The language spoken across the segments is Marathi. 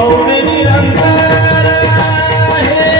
औरे निरंतर हे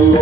Oh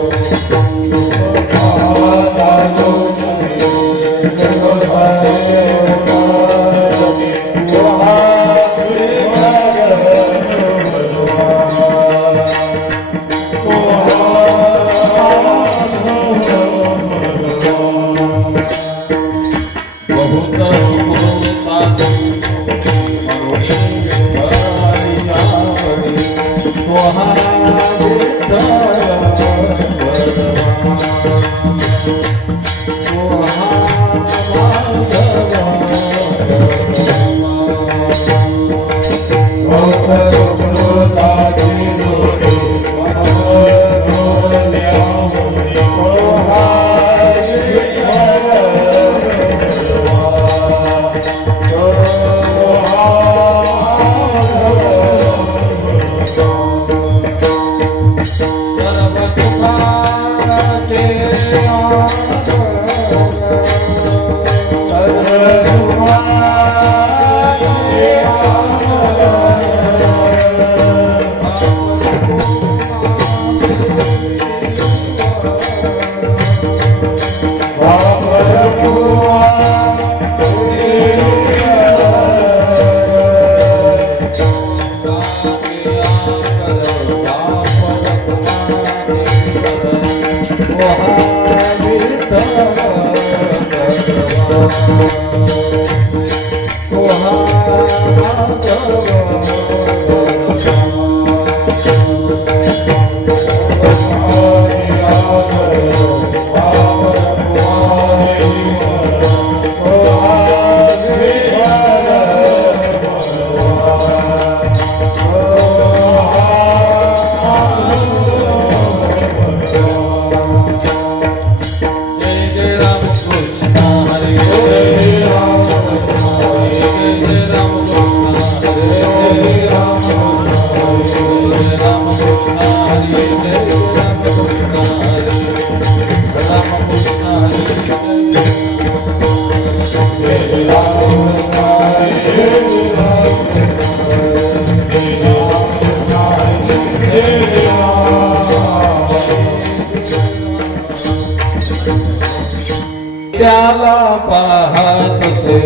त्याला पाहतसे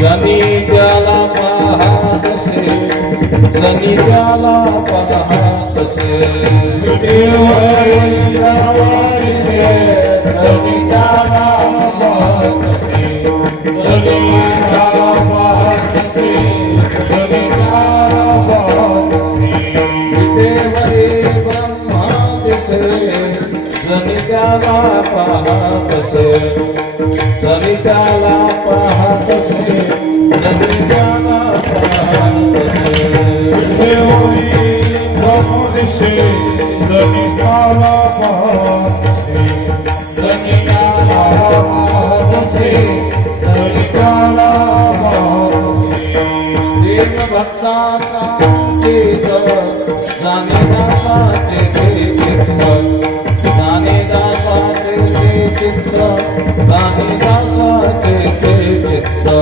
जनी त्याला पाहतसे जनी त्याला पाहतसे जनित्याला पाहतसे जनित्याला पाहतसे जनित्याला पाहतसे ब्रह्मदिशे जनित्याला पाहतसे जनित्याला पाहतसे जनित्याला पाहतसे देव भक्ताचा चित्त जाणीदासाचे चित्त दानीदासाचे चित्र दानीदासाचे चित्र दानीदासाचे चित्र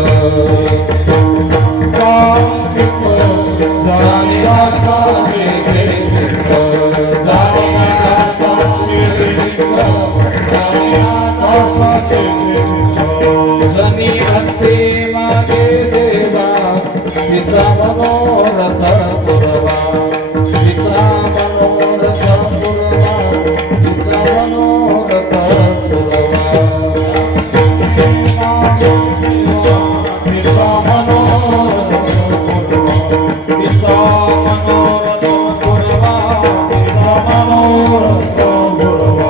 जनी भक्ती मागे देवा तिचा मनोरथ पुरवा तिचा मनोरथ पुरवा तिचा मनोरथ पुरवा तिचा मनोरथ पुरवा तिचा मनोरथ पुरवा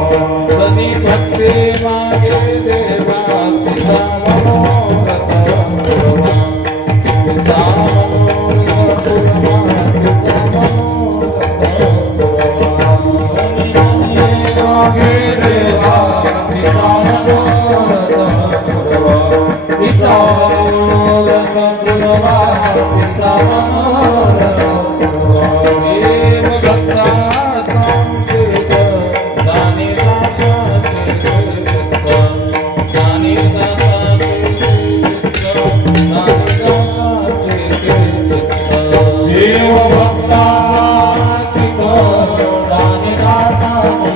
जनी भक्ती मागे देवा तिचा मनोरथ पुरवा तिचा मनोरथ पुरवा तिचा मनोरथ मागे देवा पिता मनोरथ पुरवा पिता मनोरथ पुरवा पिता मनोरथ पुरवा देव भक्ताचा चित्त दानीदासाचे चित्त दानीदासाचे चित्त दानीदासाचे चित्त देव भक्ताचा चित्त दानीदासाचे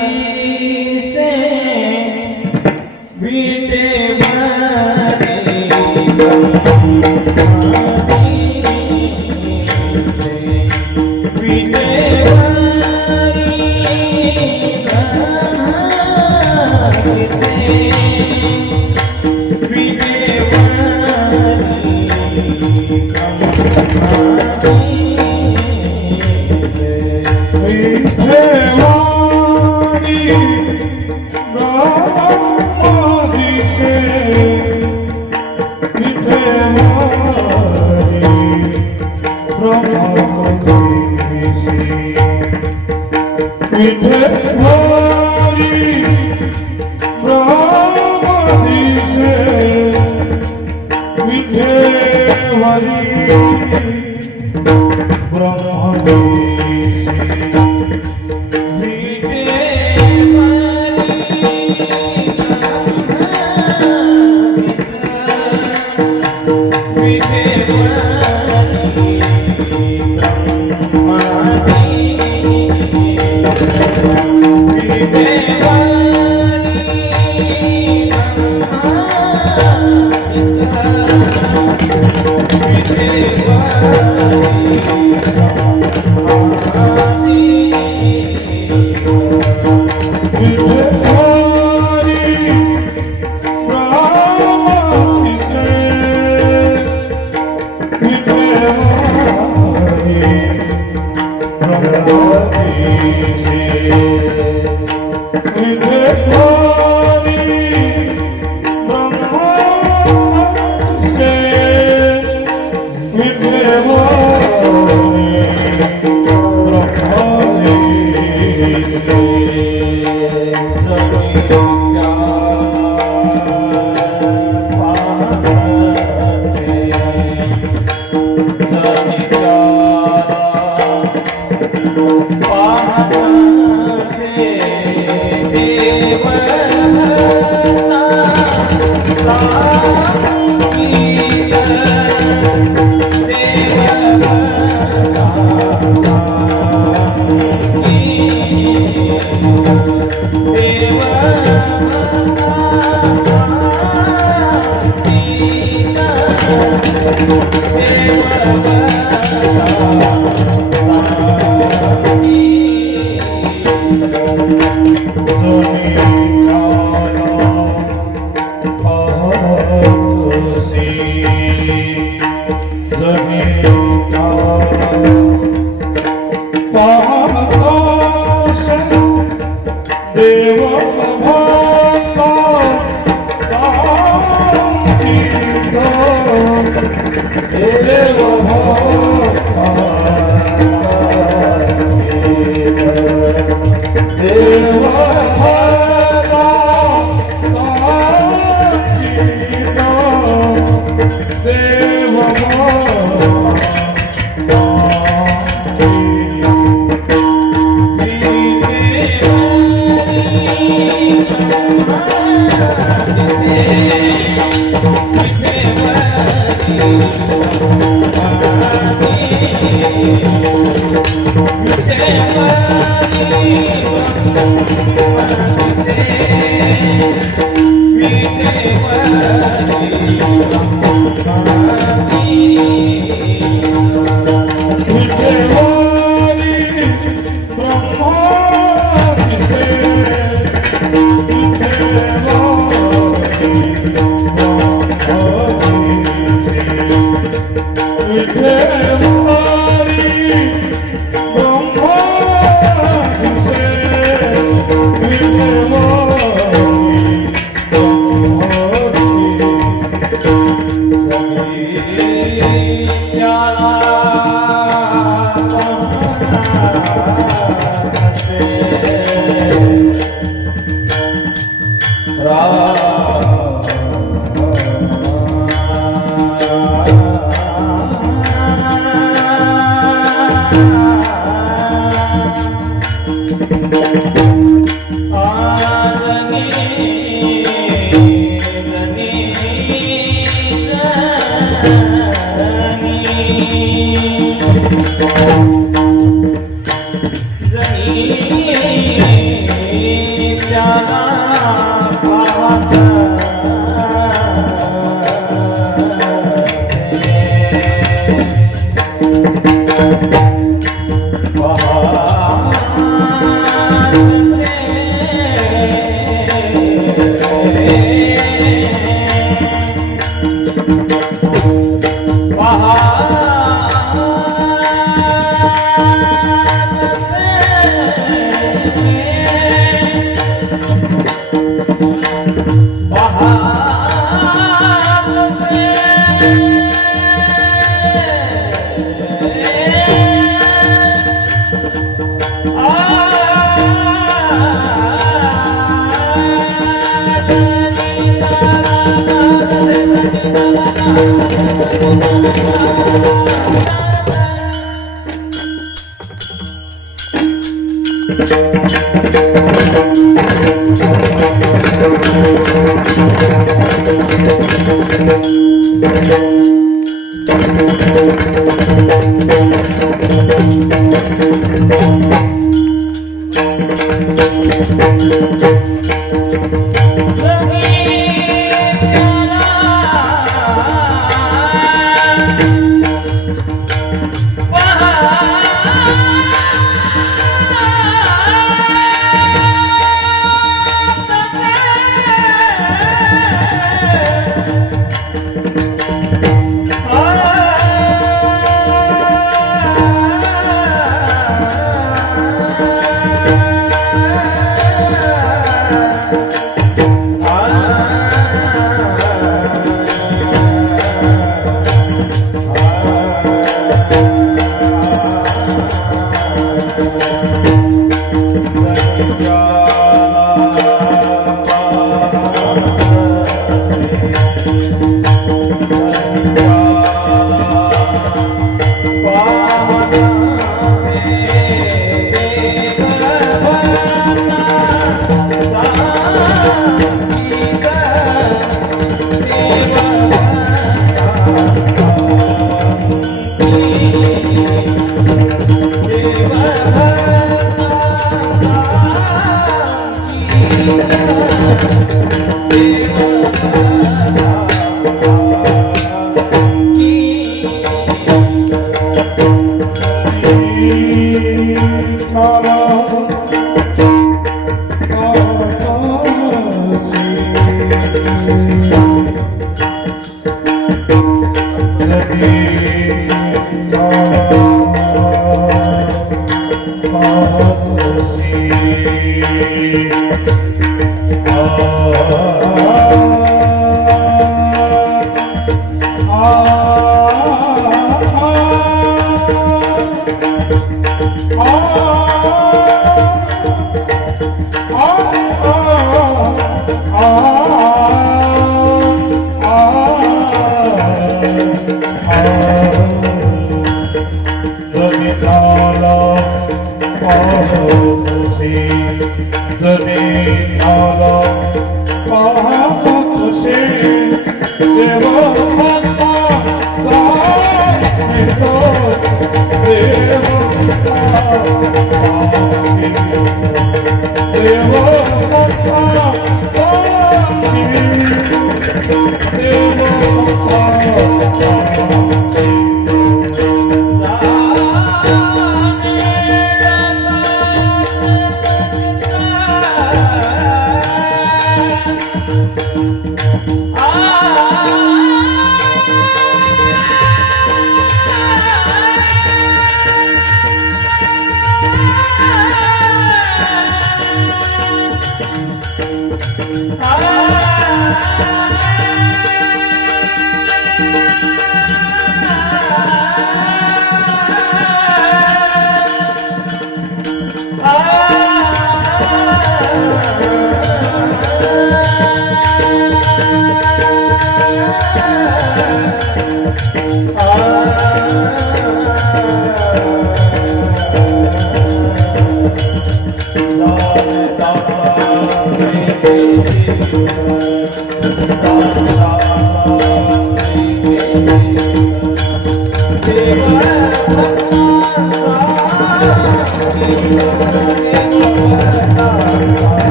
ब्रह्मदिसे विटे विटे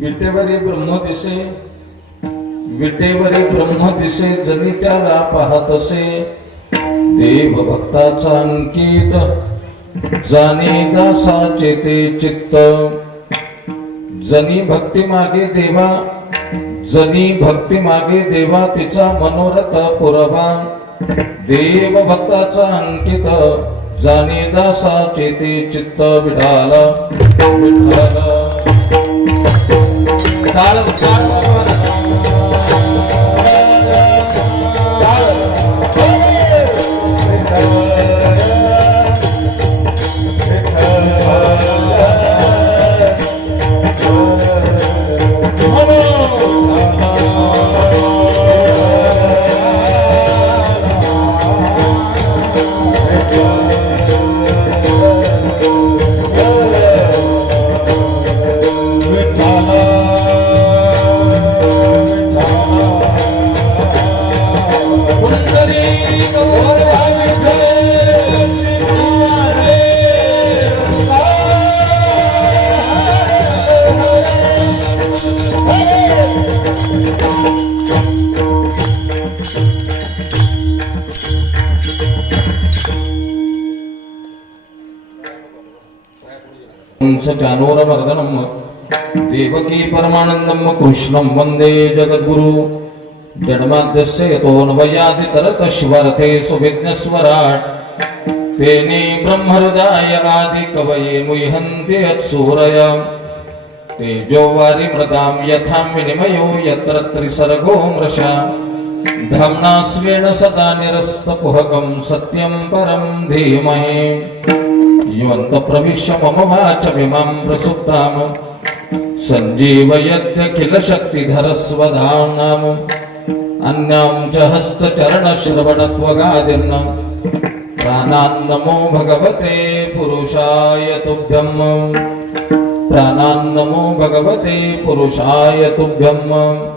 विटेवरी ब्रह्म दिसे, विटेवरी ब्रह्म दिसे, जनी त्याला पाहत असे देव भक्ताचा अंकित, जाणे दासाचे ते चित्त. जनी भक्ती मागे देवा, जनी भक्ती मागे देवा, तिचा मनोरथ पुरवा. देव भक्ताचा अंकित, जाणे दासाचे ते चित्त. विठाला विठाला ताल चानूरमर्दनम देवकी परमानंदम कृष्णं वंदे जगद्गुरु. जन्माद्यस्य यतोऽन्वयादितरतश्वर्ते सुविघ्नस्वराट्. तेने ब्रह्महृदाय आदि कवये मुह्यन्ति यत्सूरय. तेजो वारिमृतां यथा विनिमयो यत्र त्रिसर्गो मृषा. धाम्ना स्वेन सदा निरस्तकुहकं सत्यं परं धीमहि. योऽन्तप्रविश्य मम वाचमिमां प्रसुप्ताम् सञ्जीवयत्यखिलशक्तिधरस्वधाम्नाम्. अन्यां च हस्तचरणश्रवणत्वगादिन् प्राणान्नमो भगवते पुरुषाय तुभ्यम्. प्राणान्नमो भगवते पुरुषाय तुभ्यम्.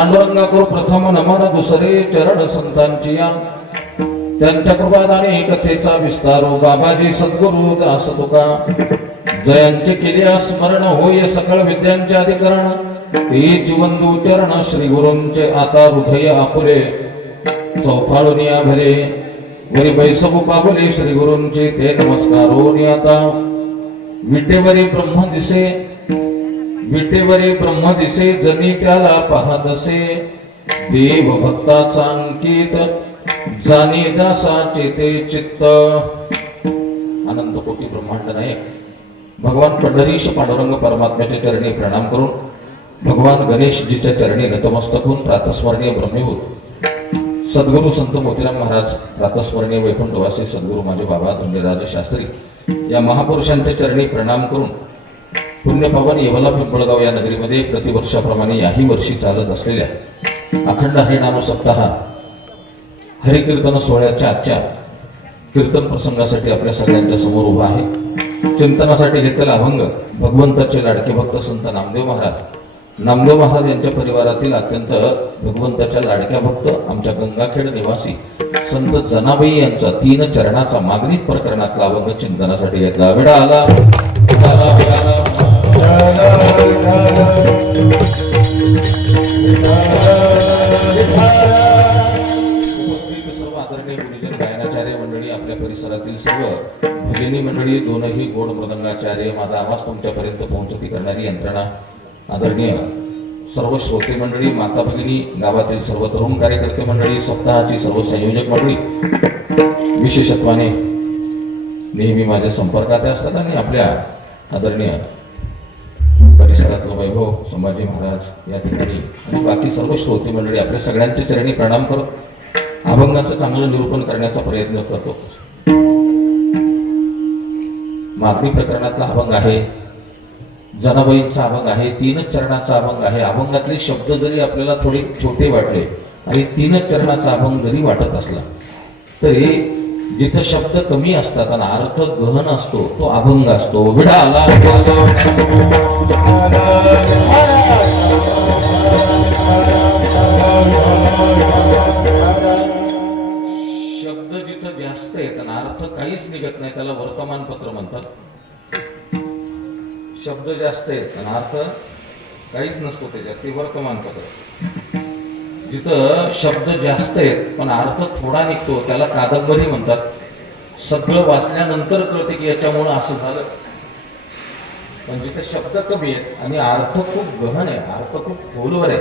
पांडुरंगा करू प्रथम नमन दुसरे चरण संतांची या त्यांच्या कृपादाने कथेचा विस्तारो बाबाजी सद्गुरु दास तुका जयांचे केले स्मरण होय सकळ विद्यांचे अधिकरण ते जीवंदू चरण श्री गुरूंचे आता हृदय आपुले चौफाळून या भले वरी बैसबू पाबुले श्री गुरूंचे ते नमस्कारो आता विटेवरी ब्रह्म दिसे जनी त्याला पाहतसे देव भक्ताचा अंकित जाणी दासाचे ते चित्त अनंत कोटी ब्रह्मांड नायक भगवान पंढरीश पांडुरंग परमात्म्याच्या चरणी प्रणाम करून भगवान गणेशजीच्या चरणी नतमस्तक होऊन प्रातस्मरणीय ब्रह्मीभूत सद्गुरु संत मोतीराम महाराज प्रातस्मरणीय वैकुंठवासी सद्गुरु माझे बाबा धुंडेराज शास्त्री या महापुरुषांच्या चरणी प्रणाम करून पुण्यपावन येवला पिंपळगाव या नगरीमध्ये प्रतिवर्षाप्रमाणे याही वर्षी चालत असलेल्या अखंड हरिनाम सप्ताह हरिकीर्तन सोहळ्याच्या आजच्या कीर्तन प्रसंगासाठी आपल्या सगळ्यांच्या समोर उभा आहे। चिंतनासाठी घेतलेला अभंग भगवंताचे लाडके भक्त संत नामदेव महाराज यांच्या परिवारातील अत्यंत भगवंताच्या लाडक्या भक्त आमच्या गंगाखेड निवासी संत जनाबाई यांचा 3 चरणाचा मागणी प्रकरणातला अभंग चिंतनासाठी घेतला। विडा आला उपस्थित सर्व आदरणीय गुरुजन गायनाचार्य मंडळी आपल्या परिसरातील सर्व भजनी मंडळी दोनही गोड मृदंगाचार्य माझा आवाज तुमच्यापर्यंत पोहोचती करणारी यंत्रणा आदरणीय सर्व श्रोते मंडळी माता भगिनी गावातील सर्व तरुण कार्यकर्ते मंडळी सप्ताहाची सर्व संयोजक मंडळी विशेषत्वाने नेहमी माझ्या संपर्कात असतात आणि आपल्या आदरणीय परिसरातलं वैभव संभाजी महाराज या ठिकाणी आणि बाकी सर्व श्रोते मंडळी आपल्या सगळ्यांच्या चरणी प्रणाम करत अभंगाचं चांगलं निरूपण करण्याचा प्रयत्न करतो। मागणी प्रकरणातला अभंग आहे, जनाबाईंचा अभंग आहे, 3 चरणाचा अभंग आहे। अभंगातले शब्द जरी आपल्याला थोडे छोटे वाटले आणि 3 चरणाचा अभंग जरी वाटत असला तरी जिथं शब्द कमी असतात आणि अर्थ गहन असतो तो अभंग असतो। विडा आला शब्द जिथं जास्त आहेत आणि अर्थ काहीच निघत नाही त्याला वर्तमानपत्र म्हणतात। शब्द जास्त आहेत आणि अर्थ काहीच नसतो त्याच्यात ते वर्तमानपत्र। जिथं शब्द जास्त आहेत पण अर्थ थोडा निघतो त्याला कादंबरी म्हणतात। सगळं वाचल्यानंतर कळते की याच्यामुळं असं झालं। पण जिथे शब्द कमी आहेत आणि अर्थ खूप गहन आहे, अर्थ खूप खोलवर आहे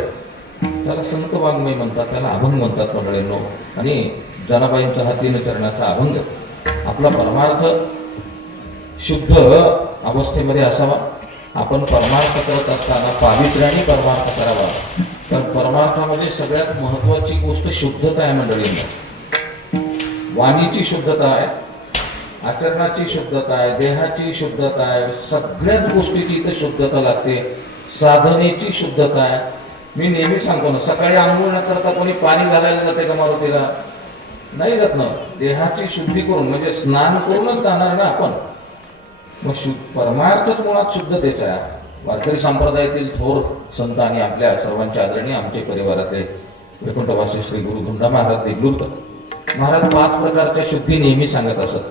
त्याला संत वाङ्मय म्हणतात, त्याला अभंग म्हणतात मंडळींनो। आणि जनाबाईंचा हा 3 चरणाचा अभंग आपला परमार्थ शुद्ध अवस्थेमध्ये असावा। आपण परमार्थ करत असताना पावित्र्याने परमार्थ करावा। तर परमार्थामध्ये सगळ्यात महत्वाची गोष्ट शुद्धता आहे मंडळींना। वाणीची शुद्धता आहे, आचरणाची शुद्धता आहे, देहाची शुद्धता आहे, सगळ्याच गोष्टीची इथे शुद्धता लागते। साधनेची शुद्धता आहे। मी नेहमी सांगतो ना, सकाळी आंघोळ न करता कोणी पाणी घालायला जाते का मारुतीला? नाही जात ना। देहाची शुद्धी करून म्हणजे स्नान करूनच जाणार ना आपण। मग परमार्थच मुळात शुद्धतेचा आहे। वारकरी संप्रदायातील थोर संत आणि आपल्या सर्वांच्या आदरणीय आमचे परिवारातले वैकुंठवासी श्री गुरु धुंडा महाराज देगलूरकर महाराज 5 प्रकारच्या शुद्धी नेहमी सांगत असत।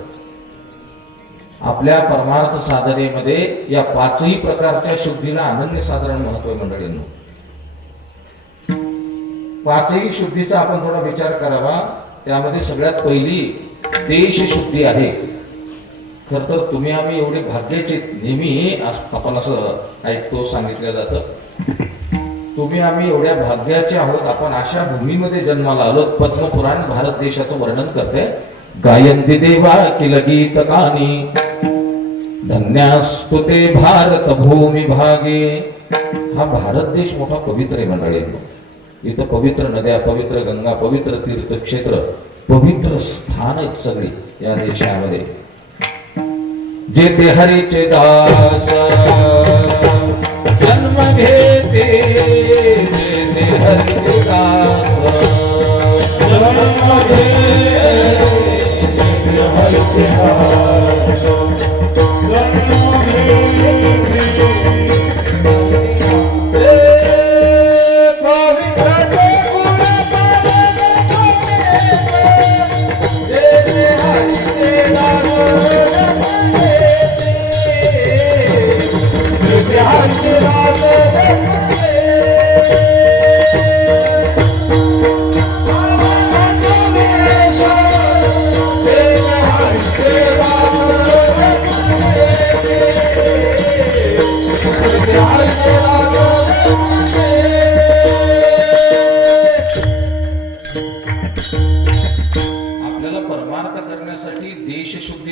आपल्या परमार्थ साधनेमध्ये या 5ही प्रकारच्या शुद्धीला अनन्यसाधारण महत्व आहे मंडळींनो। 5ही शुद्धीचा आपण थोडा विचार करावा। त्यामध्ये सगळ्यात पहिली देश शुद्धी आहे। खर तर तुम्ही आम्ही एवढे भाग्याचे, नेहमी आपण असं ऐकतो सांगितलं जातं, तुम्ही आम्ही एवढ्या भाग्याचे आहोत आपण अशा भूमीमध्ये जन्माला आलो। पद्मपुराण भारत देशाचं वर्णन करते। गायन्ति देवा किल गीत गाणी धन्यास्तुते भारत भूमी भागे। हा भारत देश मोठा पवित्र आहे मंडळींनो। इथं पवित्र नद्या, पवित्र गंगा, पवित्र तीर्थक्षेत्र, पवित्र स्थान आहेत सगळी या देशामध्ये। जेते हरीचे दास जन्म घेते, जेते हरीचे दास जन्म घेते, जेते हरीचे दास जन्म घेते। पवित्र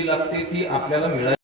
जी लागते ती आपल्याला मिळाली.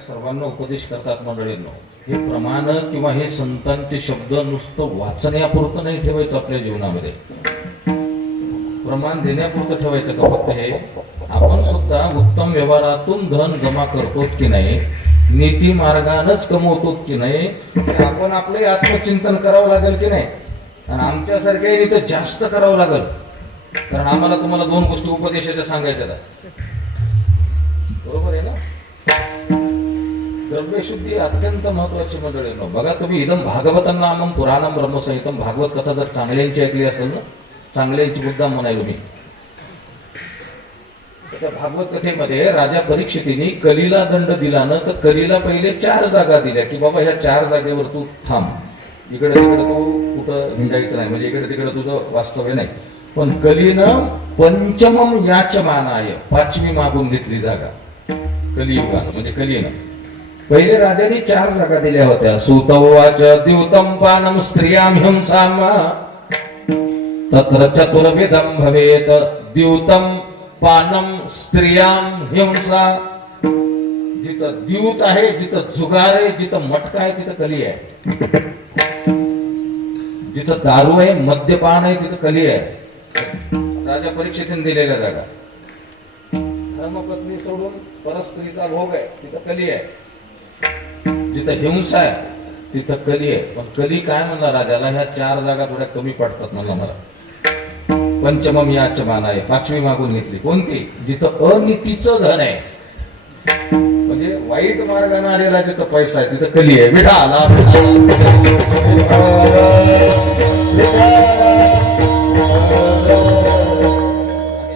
सर्वांना उपदेश करतात मंडळींनो. हे प्रमाण किंवा हे संतांचे शब्द नुसतं वाचण्यापुरतं नाही ठेवायचं आपल्या जीवनामध्ये, प्रमाण देण्यापुरतं ठेवायचं का फक्त हे? आपण सुद्धा उत्तम व्यवहारातून धन जमा करतो की नाही, नीती मार्गानच कमवतो की नाही, आपण आपले आत्मचिंतन करावं लागेल की नाही. आणि आमच्यासारख्या इथं जास्त करावं लागेल, कारण आम्हाला तुम्हाला दोन गोष्टी उपदेशाच्या सांगायच्या आहेत. बरोबर आहे ना? द्रव्यशुद्धी अत्यंत महत्वाची मंडळींनो. बघा तुम्ही इदम भागवतं नामम पुराणम ब्रह्मसंहितम, भागवत कथा जर चांगल्यांची ऐकली असेल ना, चांगल्यांची मुद्दाम म्हणायलो मी. त्या भागवत कथेमध्ये राजा परीक्षितीने कलीला दंड दिला ना, तर कलीला पहिले 4 जागा दिल्या की बाबा ह्या 4 जागेवर तू थांब, इकडे तिकडे तू कुठं हिंडायचं नाही, म्हणजे इकडे तिकडे तुझं वास्तव्य नाही. पण कलीनं पंचमम याचमानाय, 5वी मागून घेतली जागा कलियुगानं, म्हणजे कलीनं. पहिले राजाने 4 जागा दिल्या होत्या. सुतवाच द्यूतम पानम स्त्रियाम हिंसाम तत्र चतुर्विधम भवेत, द्यूतम पानम स्त्रियाम हिंसा. जिथं द्यूत आहे, जिथं जुगार आहे, जिथं मटका आहे, तिथं कली आहे. जिथं दारू आहे, मद्यपान आहे, तिथं कली आहे. राजा परीक्षेतून दिलेल्या जागा. धर्मपत्नी सोडून परस्त्रीचा भोग आहे, तिथं कली आहे. जिथं हिंसा आहे तिथं कली आहे. पण कली काय म्हणला राजाला, ह्या 4 जागा थोड्या कमी पडतात म्हणला मला. पंचमम याचमान आहे, 5वी मागून घेतली. कोणती? जिथं अनितीचं धन आहे, म्हणजे वाईट वाईट मार्गाने आलेला जिथं पैसा आहे तिथं कली आहे. विठाला आणि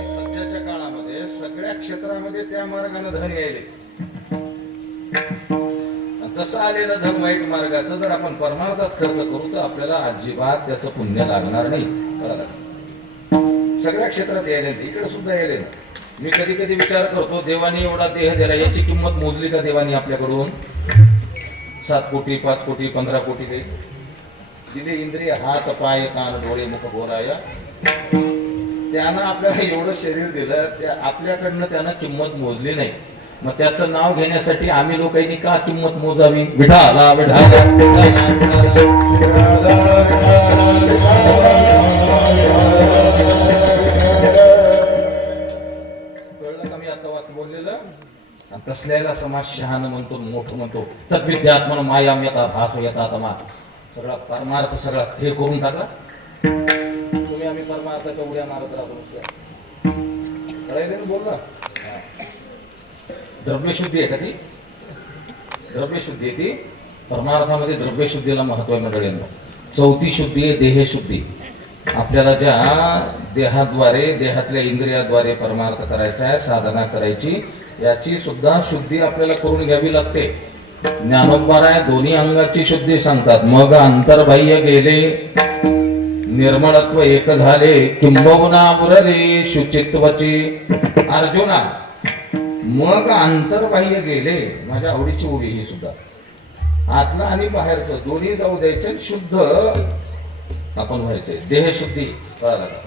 सध्याच्या काळामध्ये सगळ्या क्षेत्रामध्ये त्या मार्गाने धन यायले. तसं आलेलं धन वाईट मार्गाचं जर आपण परमार्थात खर्च करू तर आपल्याला अजिबात त्याचं पुण्य लागणार नाही. कळलं? सगळ्या क्षेत्रात यायले, इकडे सुद्धा यायले. मी कधी कधी विचार करतो, देवाने एवढा देह दिला, याची किंमत मोजली का देवानी आपल्याकडून? 7 कोटी 5 कोटी 15 कोटी दिले इंद्रिय, हात पाय कान डोळे मुख बोलाया. त्यानं आपल्याला एवढं शरीर दिलं, त्या आपल्याकडनं त्यानं किंमत मोजली नाही. मग त्याचं नाव घेण्यासाठी आम्ही लोकांनी का किंमत मोजावी? विठाला विठाला कळलं का मी आता वाक्य बोललेलं? आणि तसल्याला समाज शहाणं म्हणतो, मोठं म्हणतो, तद्विद्यात्मन मायाम येता भास येता तमा. सगळा परमार्थ सगळा हे करून टाकला. तुम्ही आम्ही परमार्थाच्या उड्या मारत राहतो नुसत्या. कळायला ना बोलला? द्रव्यशुद्धी आहे का ती? द्रव्यशुद्धी आहे ती. परमार्थामध्ये द्रव्यशुद्धीला महत्व आहे मंडळींना. चौथी शुद्धी आहे देहशुद्धी. आपल्याला ज्या देहाद्वारे, देहातल्या इंद्रियाद्वारे परमार्थ करायचा आहे, साधना करायची, याची सुद्धा शुद्धी आपल्याला करून घ्यावी लागते. ज्ञानोबराय दोन्ही अंगाची शुद्धी सांगतात. मग अंतर्बाह्य गेले, निर्मळत्व एक झाले, किंबहुना उरले शुचित्वाचे. अर्जुना, मग अंतर्बाह्य गेले, माझ्या आवडीची उडी ही सुद्धा. आतला आणि बाहेरचं दोन्ही जाऊ द्यायचे, शुद्ध आपण व्हायचे. देहशुद्धी. कळालं का?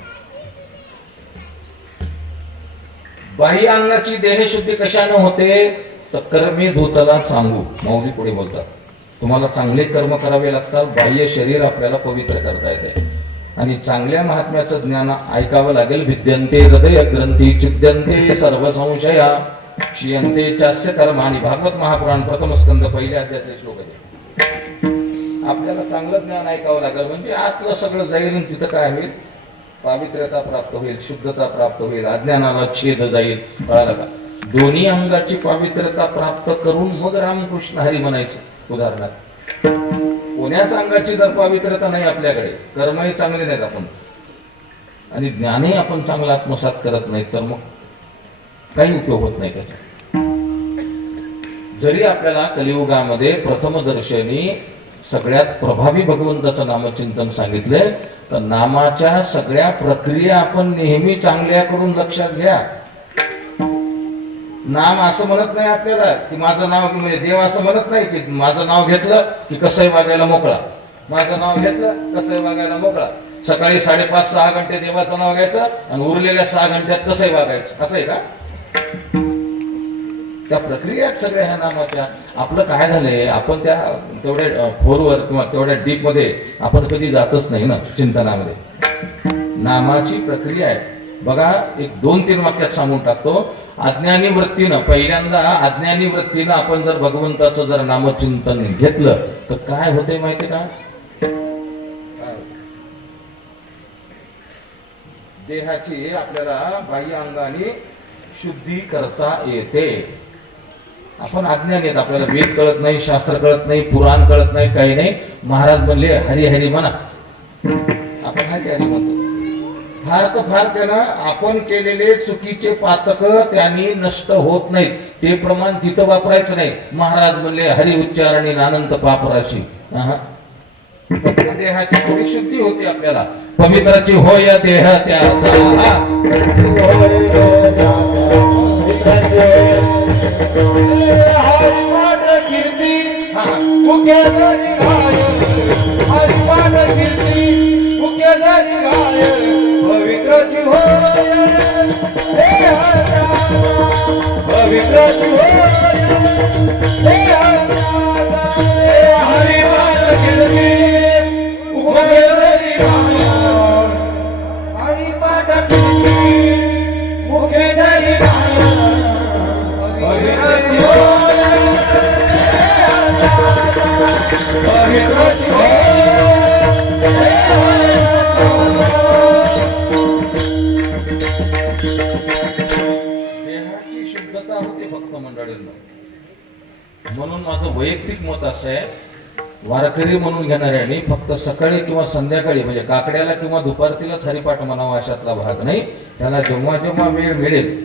बाह्य अंगाची देहशुद्धी कशानं होते? तर कर्मे धूतला सांगू. माऊली पुढे बोलतात, तुम्हाला चांगले कर्म करावे लागतात, बाह्य शरीर आपल्याला पवित्र करता येते. आणि चांगल्या महात्म्याचं ज्ञान ऐकावं लागेल. विद्यंते हृदय ग्रंथी चिद्यंते सर्व संशया क्षीयंते चास्य कर्माणि. भागवत महापुराण प्रथम स्कंद पहिल्या अध्यायाचे श्लोक आहे. आपल्याला चांगलं ज्ञान ऐकावं लागेल, म्हणजे आतलं सगळं जाईल आणि तिथं काय होईल? पावित्र्यता प्राप्त होईल, शुद्धता प्राप्त होईल, अज्ञानाला छेद जाईल. कळालं का? दोन्ही अंगाची पावित्र्यता प्राप्त करून मग रामकृष्ण हरी म्हणायचं. उदाहरणार्थ कोण्याच अंगाची जर पावित्र्यता नाही आपल्याकडे, कर्मही चांगले नाहीत आपण, आणि ज्ञानही आपण चांगलं आत्मसात करत नाही, तर मग काही उपयोग होत नाही त्याचा. जरी आपल्याला कलियुगामध्ये प्रथमदर्शनी सगळ्यात प्रभावी भगवंताचं नामचिंतन सांगितले, तर नामाच्या सगळ्या प्रक्रिया आपण नेहमी चांगल्या करून लक्षात घ्या. नाम असं म्हणत नाही आपल्याला की माझं नाव, म्हणजे देव असं म्हणत नाही की माझं नाव घेतलं की कसंही वागायला मोकळा, माझं नाव घेतलं कसंही वागायला मोकळा. सकाळी 5.5-6 घंटे देवाचं नाव घ्यायचं आणि उरलेल्या 6 घंट्यात कसंही वागायचं, असं आहे का? त्या प्रक्रिया सगळ्या ह्या नामाच्या. आपलं काय झालंय, आपण त्या तेवढ्या खोलवर किंवा तेवढ्या डीप मध्ये आपण कधी जातच नाही ना चिंतनामध्ये. नामाची प्रक्रिया आहे बघा. एक 2-3 वाक्यात सांगून टाकतो. अज्ञानी वृत्तीनं, पहिल्यांदा अज्ञानी वृत्तीनं आपण जर भगवंताचं जर नामचिंतन घेतलं तर काय होतंय माहिती का? देहाची आपल्याला बाह्य अंगाने शुद्धी करता येते. आपण अज्ञानी आहेत, आपल्याला वेद कळत नाही, शास्त्र कळत नाही, पुराण कळत नाही, काही नाही. महाराज म्हणले हरी हरी म्हणा, आपण हरी हरी म्हणतो. फार तर फार त्यानं आपण केलेले चुकीचे पातक त्यांनी नष्ट होत नाहीत, ते प्रमाण तिथं वापरायचं नाही. महाराज म्हणले हरी उच्चारणी अनंत पापराशी. देहाची थोडी शुद्धी होती आपल्याला. पवित्राची होय देह त्याचा, हरिपाठ कीर्ती मुख्य जरी गाय, हरिपाठ कीर्ती मुख्य जरी गाय, पवित्राची होय देह त्याचा, पवित्राची होय देह त्याचा. हरिपाठ कीर्ती मुख्य जरी गाय, हरिपाठ कीर्ती मुख्य जरी गाय, पवित्राची होय पवित्राची होय. देहाची शुद्धता होते फक्त मंडळींना. म्हणून माझं वैयक्तिक मत असं आहे, वारकरी म्हणून घेणाऱ्यांनी फक्त सकाळी किंवा संध्याकाळी म्हणजे काकड्याला किंवा दुपारतीलाच हरिपाठ म्हणावा अशातला भाग नाही. त्याला जेव्हा जेव्हा वेळ मिळेल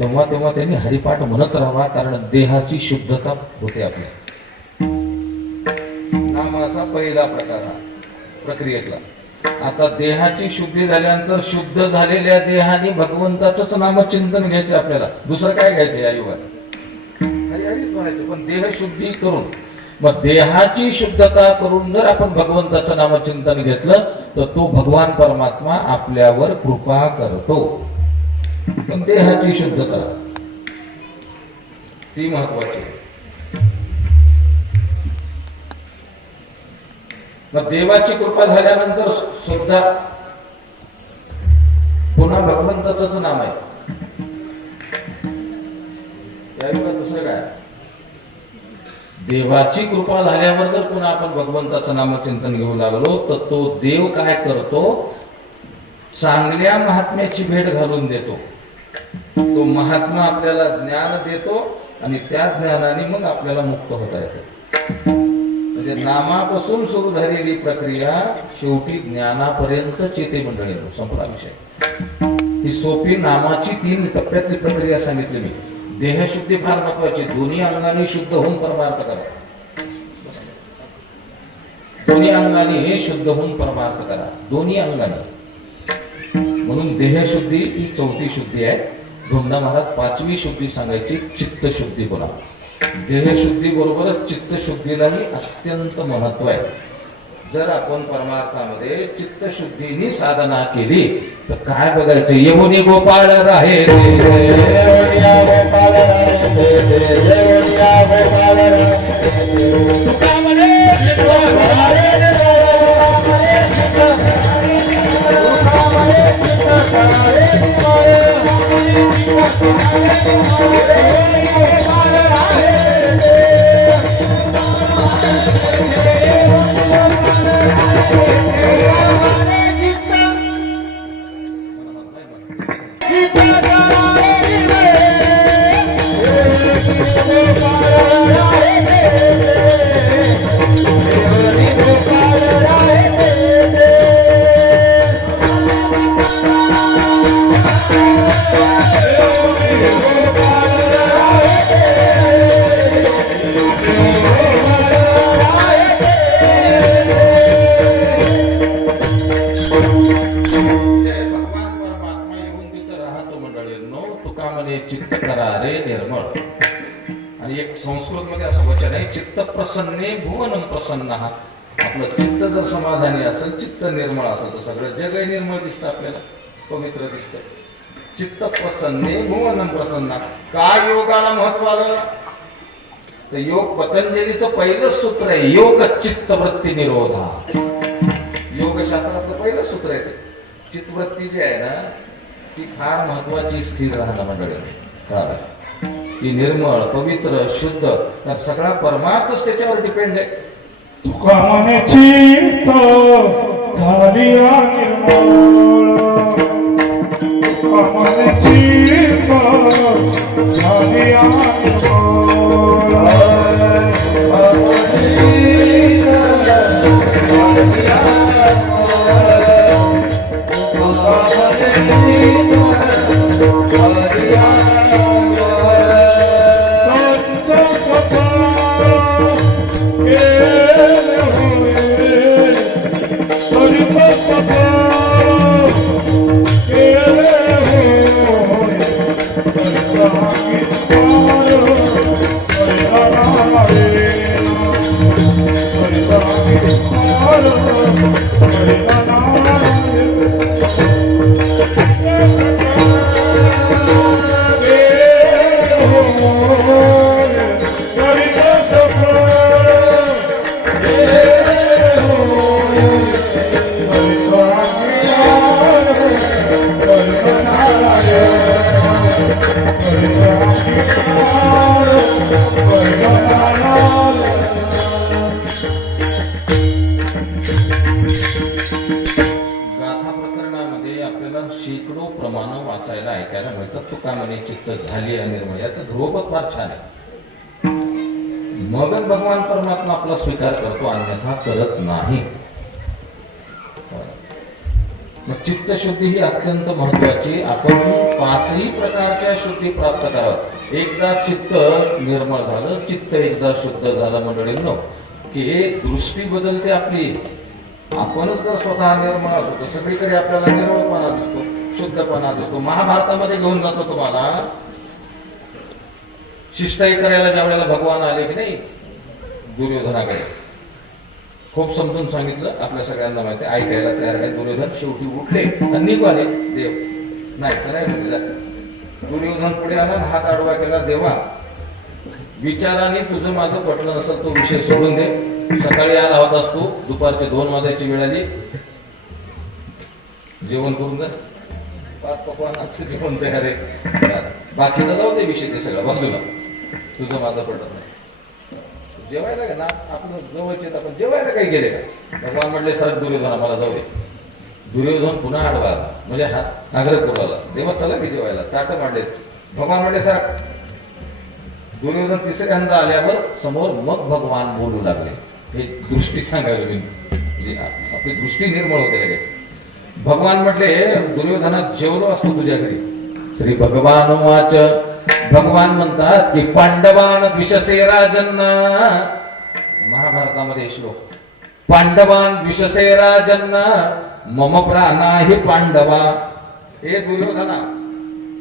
तेव्हा तेव्हा त्यांनी हरिपाठ म्हणत राहावा, कारण देहाची शुद्धता होते आपल्या. नामाचा पहिला प्रकार हा प्रक्रियेतला. आता देहाची शुद्धी झाल्यानंतर शुद्ध झालेल्या देहाने भगवंताचंच नामचिंतन घ्यायचं आपल्याला, दुसरं काय घ्यायचं या युगात? हरी हरीच म्हणायचं. पण देह शुद्धी करून, मग देहाची शुद्धता करून जर आपण भगवंताचं नामचिंतन घेतलं तर तो भगवान परमात्मा आपल्यावर कृपा करतो. पण देहाची शुद्धता ती महत्वाची. मग देवाची कृपा झाल्यानंतर सुद्धा पुन्हा भगवंताचंच नाम आहे. त्यावेळी दुसरं काय? देवाची कृपा झाल्यावर जर पुन्हा आपण भगवंताचं नामचिंतन घेऊ लागलो तर तो देव काय करतो? चांगल्या महात्म्याची भेट घालून देतो. तो महात्मा आपल्याला ज्ञान देतो आणि त्या ज्ञानाने मग आपल्याला मुक्त होता येतं. म्हणजे नामापासून सुरू झालेली प्रक्रिया शेवटी ज्ञानापर्यंतच येते मंडळी. संपला विषय. ही सोपी नामाची 3 टप्प्यातली प्रक्रिया सांगितली मी. देहशुद्धी फार महत्वाची. दोन्ही अंगाने शुद्ध होऊन परमार्थ करा. दोन्ही अंगाने हे शुद्ध होऊन परमार्थ करा. दोन्ही अंगाने. म्हणून देहशुद्धी ही 4थी शुद्धी आहे. धोंडा महाराज 5वी शुद्धी सांगायची, चित्तशुद्धी बोला. देहशुद्धी बरोबरच चित्तशुद्धीलाही अत्यंत महत्व आहे. जर आपण परमार्थामध्ये चित्तशुद्धीनी साधना केली तर काय बघायचं? येऊनी गोपाळ राहे चित्त करा रे निर्मळ. आणि एक संस्कृत मध्ये असं वचन आहे, चित्त प्रसन्ने भुवनं प्रसन्न. आपलं चित्त जर समाधानी असेल, चित्त निर्मळ असेल तर सगळं जगही निर्मळ दिसतं आपल्याला, पवित्र दिसतं. चित्त प्रसन्ने भुवनं प्रसन्न. काय योगाला महत्व आलं? तर योग पतंजलीचं पहिलं सूत्र आहे, योग चित्तवृत्ती निरोधा. योगशास्त्रातलं पहिलं सूत्र आहे. चित्तवृत्ती जी आहे ना ती फार महत्वाची, स्थिर राहणं मंडळी. ती निर्मळ, पवित्र, शुद्ध, तर सगळा परमार्थच त्याच्यावर डिपेंड आहे. तुका मने चित्त झालिया निर्मळ. तुका मने चित्त झालिया शेकडो प्रमाण वाचायला ऐकायला मिळतात. तुका म्हणे चित्त झाली निर्मळ. याचं ध्रुवपद फार छान आहे. मगच भगवान परमात्मा आपला स्वीकार करतो, अन्यथा करत नाही. मग चित्तशुद्धी ही अत्यंत महत्वाची. आपण 5ही प्रकारच्या शुद्धी प्राप्त करावं. एकदा चित्त निर्मळ झालं, चित्त एकदा शुद्ध झालं मंडळींनो, की हे दृष्टी बदलते आपली. आपणच जर स्वतः निर्मळ असतो तर सगळीकडे आपल्याला निर्मळपणा दिसतो, शुद्धपणा दिसतो. महाभारतामध्ये घेऊन जातो तुम्हाला, शिष्टाई करायला ज्या वेळेला भगवान आले की नाही दुर्योधनाकडे, खूप समजून सांगितलं, आपल्या सगळ्यांना माहिती आहे, ऐकायला तयार आहे. दुर्योधन शेवटी उठले आणि निघाले. देव नाही तर नाही म्हणजे दुर्योधन पुढे आला, हात आडवा केला. देवा, विचाराने तुझं माझं पटलं नसेल तो विषय सोडून दे. सकाळी आला होतास तू, दुपारचे 2 वाजायची वेळ आली, जेवण करून जा. 5 पकवानाचं जेवण तयार आहे, बाकीचा जाऊ दे विषय, ते सगळं बाजूला. तुझं माझं पटत नाही, जेवायला का ना, आपण जवळचे आपण जेवायला काही गेले का? भगवान म्हटले सर दुर्योधन मला जाऊ दे. दुर्योधन पुन्हा आडवा आला, म्हणजे हात आग्रह करू आला. देवा चला की जेवायला, ताट मांडले. भगवान म्हटले सर. दुर्योधन तिसऱ्यांदा आल्यावर समोर मग भगवान बोलू लागले. हे दृष्टी सांगावी मी, म्हणजे आपली दृष्टी निर्मळ होते लगेच. भगवान म्हटले दुर्योधना, जेवलो असतो तुझ्या घरी. श्री भगवान वाच, भगवान म्हणतात की पांडवान द्विषसे राजन्ना, महाभारतामध्ये श्लोक, पांडवान द्विषसे राजन्ना मम प्राणा हि पांडवा. हे दुर्योधना,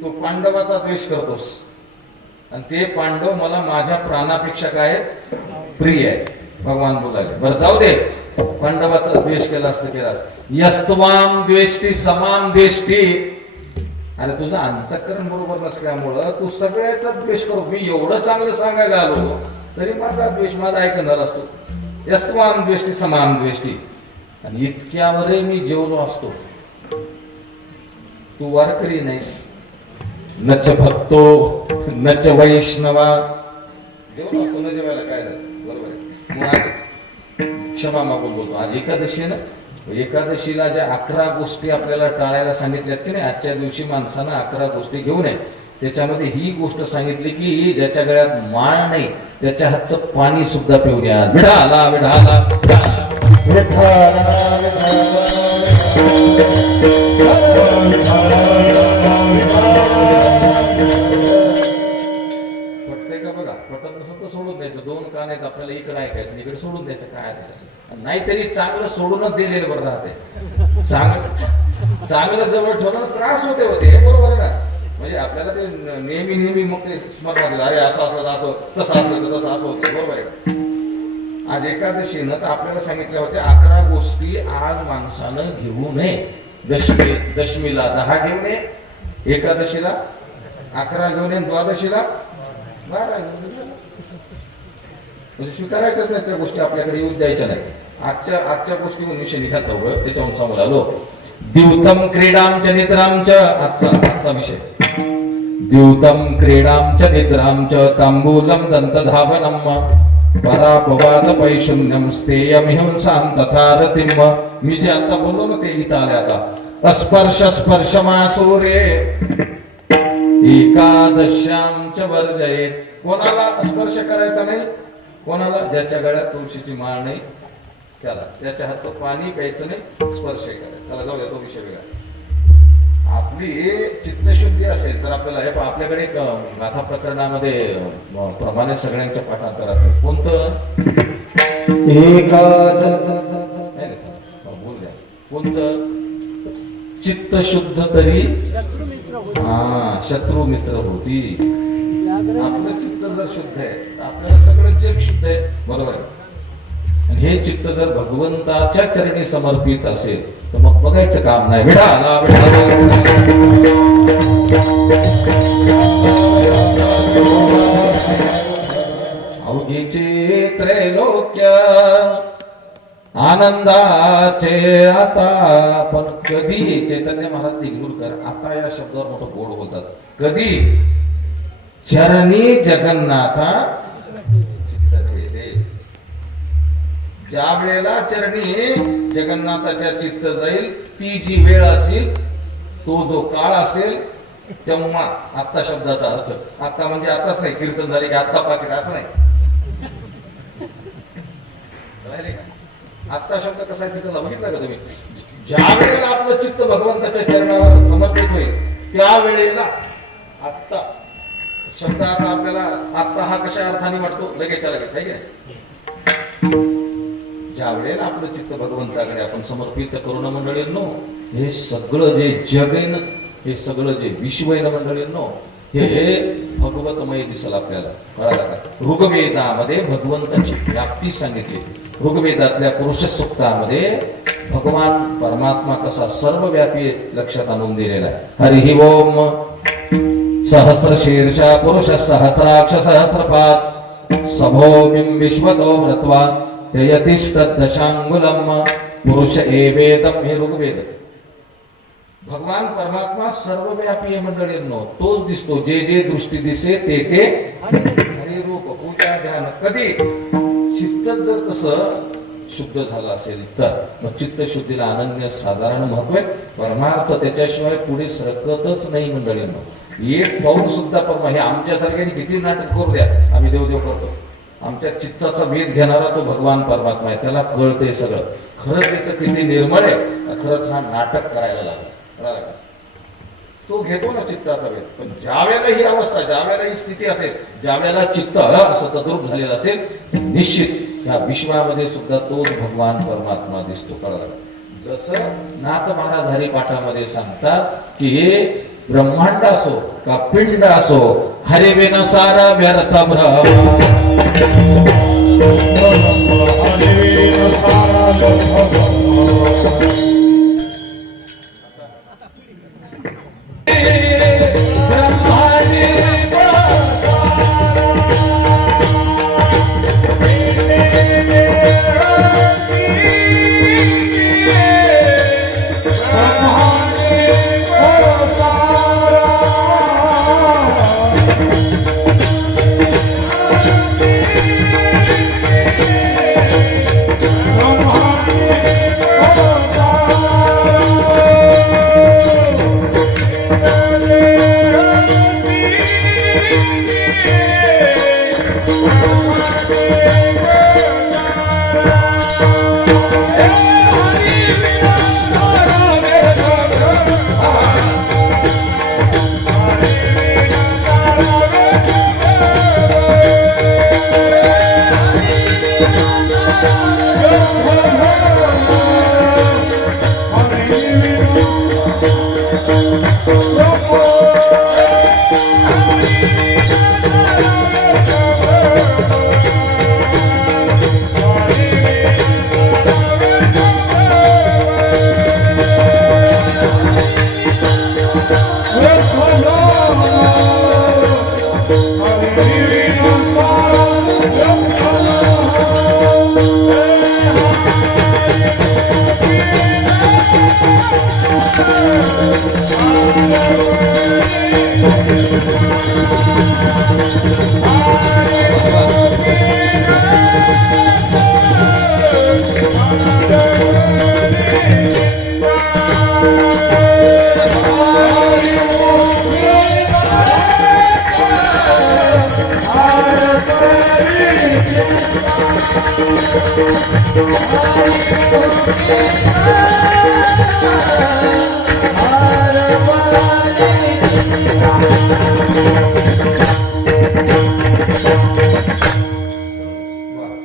तू पांडवाचा द्वेष करतोस आणि ते पांडव मला माझ्या प्राणापेक्षा काय प्रिय आहे. भगवान बोलाले, बरं जाऊ दे, पांडवाचा द्वेष केला असतं केलास. यस्त्वाम द्वेष्टी समाम द्वेष्टी. अरे तुझं अंतःकरण बरोबर नसल्यामुळं तू सगळ्याचा द्वेष करू. मी एवढं चांगलं सांगायला आलो तरी माझा द्वेष, माझा ऐकून झाला असतो. यस्त्वाम द्वेष्टी समाम द्वेष्टी. आणि इतक्यावरही मी जेवलो असतो. तू वारकरी नाहीस, नच भक्तो नच वैष्णवा. जेवलो असतो न जेवायला काय झालं, बरोबर आहे. मग आज क्षमा मागून बोलतो. आज एकादशी आहे ना, एकादशीला ज्या 11 गोष्टी आपल्याला टाळायला सांगितल्यात की नाही, आजच्या दिवशी माणसानं 11 गोष्टी घेऊ नये. त्याच्यामध्ये ही गोष्ट सांगितली की ज्याच्या गळ्यात माळ नाही त्याच्या हातचं पाणी सुद्धा पिऊ द्या. विढाला विढाला पटतंय का बघा. पटत नसेल तर सोडून द्यायचं. 2 कान आहेत आपल्याला, इकडे ऐकायचं इकडे सोडून द्यायचं. काय नाहीतरी चांगलं सोडूनच दिलेलं बरं राहते. चांगलं जवळ ठेवणं त्रास होते, बरोबर आहे ना. म्हणजे आपल्याला ते नेहमी मग ते स्मरणात, अरे असं असलं तर असं, तसं असलं तर तसं असं होतं, बरोबर आहे का. आज एकादशीनं तर आपल्याला सांगितल्या होत्या 11 गोष्टी आज माणसानं घेऊ नये. दशमीला 10 घेऊ नये, एकादशीला 11 घेऊ नये, द्वादशीला 12 घेऊ नये. म्हणजे स्वीकारायच्याच नाही त्या गोष्टी, आपल्याकडे येऊच द्यायच्या नाही. आजच्या गोष्टीवर विषय निघाला होतं, त्याच्याहून समोर आलो. द्यूतम क्रीडाम च निद्राम च, आजचा विषय. द्यूतम क्रीडाम च निद्राम च तांबूलम दंतधावनम परापवाद पैशून्यम स्थेयमिहिंसां तथा रतिम. मी जे आता बोललो ना ते इथं आले आता. अस्पर्श स्पर्शमासूरे एकादश्याम च वर्जयेत. कोणाला स्पर्श करायचा नाही, कोणाला ज्याच्या गळ्यात तुळशीची माळ नाही त्याला, त्याच्या हातचं पाणी प्यायचं नाही, स्पर्श करायचा. चला जाऊ द्या, तो विषय वेगळा. आपली चित्तशुद्धी असेल तर आपल्याला हे आपल्याकडे एक गाथा प्रकरणामध्ये प्रमाणे सगळ्यांच्या पाठांतरात कोणतं बोल द्या, कोणतं चित्तशुद्ध तरी शत्रू मित्र होती. आपलं चित्त जर शुद्ध आहे तर आपल्याला सगळं जग शुद्ध आहे, बरोबर आहे. आणि हे चित्त जर भगवंताच्या चरणी समर्पित असेल तर मग बघायचं काम नाही. विढाला अवघीचे त्रैलोक्य आनंदाचे आता. पण कधी चैतन्य महाराज दिग्लूरकर आता या शब्दावर मोठं गोड होतात. कधी चरणी जगन्नाथा चित्त ठेवे. ज्या वेळेला चरणी जगन्नाथाच्या चित्त जाईल, ती जी वेळ असेल, तो जो काळ असेल, तेव्हा आत्ता शब्दाचा अर्थ, आत्ता म्हणजे आताच नाही कीर्तन झाले की आत्ता पाकिट असं नाही. आत्ता शब्द कसा आहे तिथं बघितला का तुम्ही? ज्या वेळेला आपलं चित्त भगवंताच्या चरणावर समर्पित होईल त्यावेळेला आत्ता शब्द आता आपल्याला आत्ता हा कशा अर्थाने वाटतो? लगेचच्या लगेच आहे की नाही? ज्या वेळेला आपलं चित्त भगवंताकडे आपण समर्पित करू ना मंडळींनो, हे सगळं जे जग आहे ना, हे सगळं जे विश्व आहे ना मंडळींनो, हे भगवतमय दिसल आपल्याला. कळालं का? ऋग्वेदामध्ये भगवंताची व्याप्ती सांगितली. ऋग्वेदातल्या पुरुष सूक्तामध्ये भगवान परमात्मा कसा सर्वव्यापी लक्षात आणून दिलेला आहे. हरिः ओम सहस्र शीर्षा पुरुष सहस्राक्ष सहस्रपाद सभोमिं विश्वतो व्रत्वा त्ययतिष्ठ दशांगुलम पुरुष एवेदम. हे ऋग्वेद. भगवान परमात्मा सर्वव्यापी आहे मंडळींनो. तोच दिसतो. जे जे दृष्टी दिसे ते ते हरिरूप. पूजा ध्यान कधी चित्त जर तसं शुद्ध झालं असेल तर मग चित्त शुद्धीला अनन्य साधारण महत्व आहे. परमार्थ त्याच्याशिवाय पुढे सरकतच नाही मंडळींनो. एक पाऊल सुद्धा परमा. हे आमच्यासारख्याने किती नाटक करू द्या, आम्ही देवदेव करतो. आमच्या चित्ताचा वेध घेणारा तो भगवान परमात्मा आहे. त्याला कळते सगळं. खरंच याचं किती निर्मळ आहे. खरंच हा नाटक करायला लागला. कळालं का? तो घेतो ना चित्ताचा वेध. पण ज्या वेळेला ही अवस्था, ज्या वेळेला ही स्थिती असेल, ज्या वेळेला चित्त असं तद्रूप झालेलं असेल, निश्चित या विश्वामध्ये सुद्धा तोच भगवान परमात्मा दिसतो. कळालं का? जसं नाथ महाराज हरिपाठामध्ये सांगतात की हे ब्रह्मांड असो का पिंड असो, हरिविन सारा व्यर्थ भ्रम.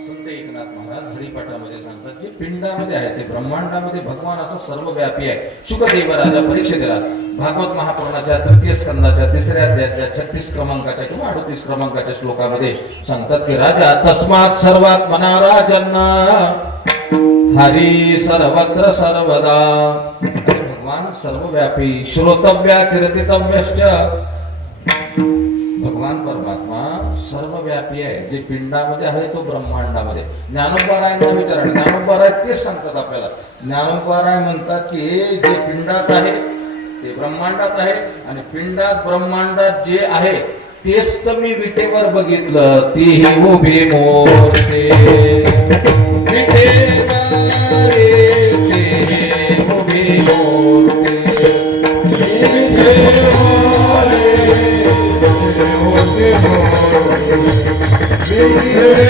संत एकनाथ महाराज हरिपाठामध्ये सांगतात जे पिंडामध्ये आहे ते ब्रह्मांडामध्ये भगवान असं सर्वव्यापी आहे. शुकदेव राजा परीक्षेला भागवत महापुराणाच्या तृतीय स्कंदाच्या तिसऱ्या अध्यायाच्या 36 क्रमांकाच्या किंवा 38 क्रमांकाच्या श्लोकामध्ये सांगतात की राजा तस्मात् सर्वात मना राजन्ना हरी सर्वत्र सर्वदा. भगवान सर्वव्यापी श्रोतव्या कीर्तितव्यश्च. भगवान परमात्मा सर्वव्यापी आहे. जे पिंडामध्ये आहे तो ब्रह्मांडामध्ये. ज्ञानोबारायांना विचारा, ज्ञानोबाराय तेच सांगतात आपल्याला. ज्ञानोबाराय म्हणतात की जे पिंडात आहे ते ब्रह्मांडात आहे आणि पिंडात ब्रह्मांडात जे आहे तेच तर मी विटेवर बघितलं. तीही उभी मोरते विटेवर उभी मोरते. Hare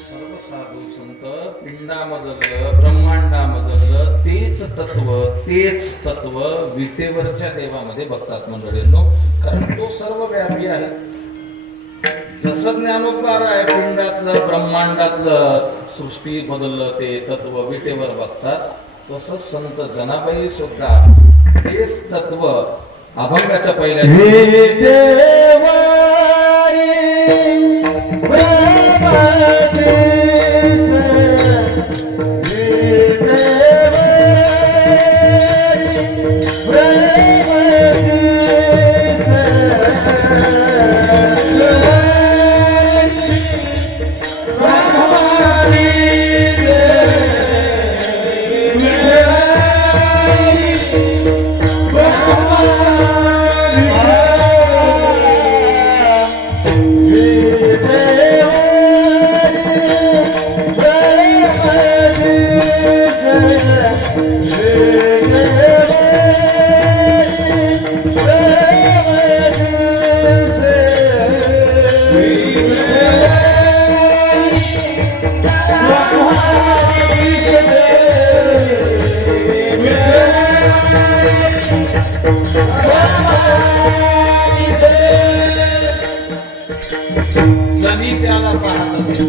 सर्व साधू संत पिंडामधलं ब्रह्मांडामधलं तेच तत्व विटेवरच्या देवामध्ये बघतात मंडळींनो, कारण तो सर्व व्यापी आहे. जसं ज्ञानोद्धार आहे पिंडातलं ब्रह्मांडातलं सृष्टी बदललं ते तत्व विटेवर बघतात, तसंच संत जनाबाई सुद्धा तेच तत्व अभंगाच्या पहिल्या जनी त्याला पाहत असेल.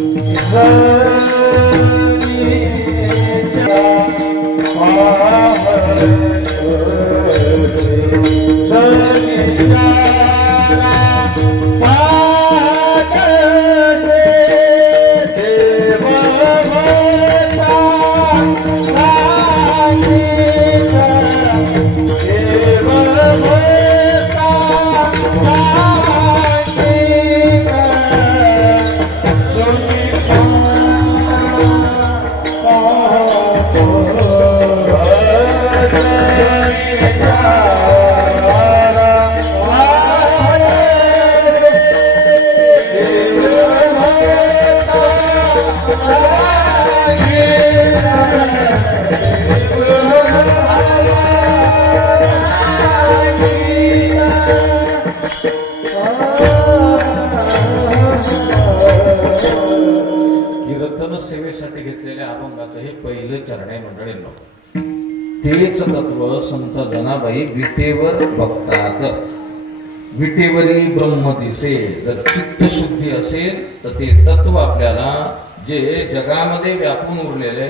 कीर्तन सेवेसाठी घेतलेल्या अभंगाचं हे पहिलं चरण आहे मंडळींनो. तेच तत्व संत जनाबाई विटेवर बघतात. विटेवरी ब्रह्म दिसे. जर चित्त शुद्धी असेल तर ते तत्व आपल्याला जे जगामध्ये व्यापून उरलेले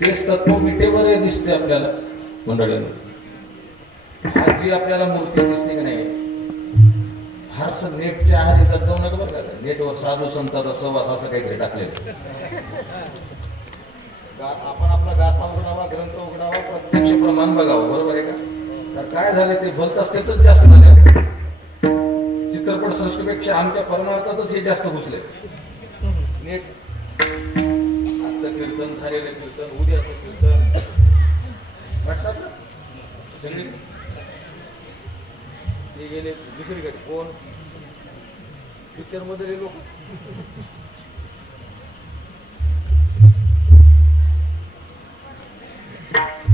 तेच तत्व विटेवर दिसते आपल्याला मंडळींनो. आज जी आपल्याला मूर्ती दिसते की नाही, फारस नेटच्या आहारी जात जाऊ नका बरं का. नेटवर साधू संतांचा सहवास असं काहीतरी टाकलेलं. आपण आपला गाथा उघडावा, ग्रंथ उघडावा, प्रत्यक्ष प्रमाण बघावं, बरोबर आहे का. तर काय झालं ते भलताच त्याच जास्त झाले. चित्रपट सृष्टीपेक्षा आमच्या परमार्थातच हे जास्त घुसले. नेट आजचं कीर्तन, झालेलं कीर्तन, उद्याचं कीर्तन, व्हॉट्सअपला सगळी ते गेले दुसरीकडे. कोण पिक्चर मध्ये लोक.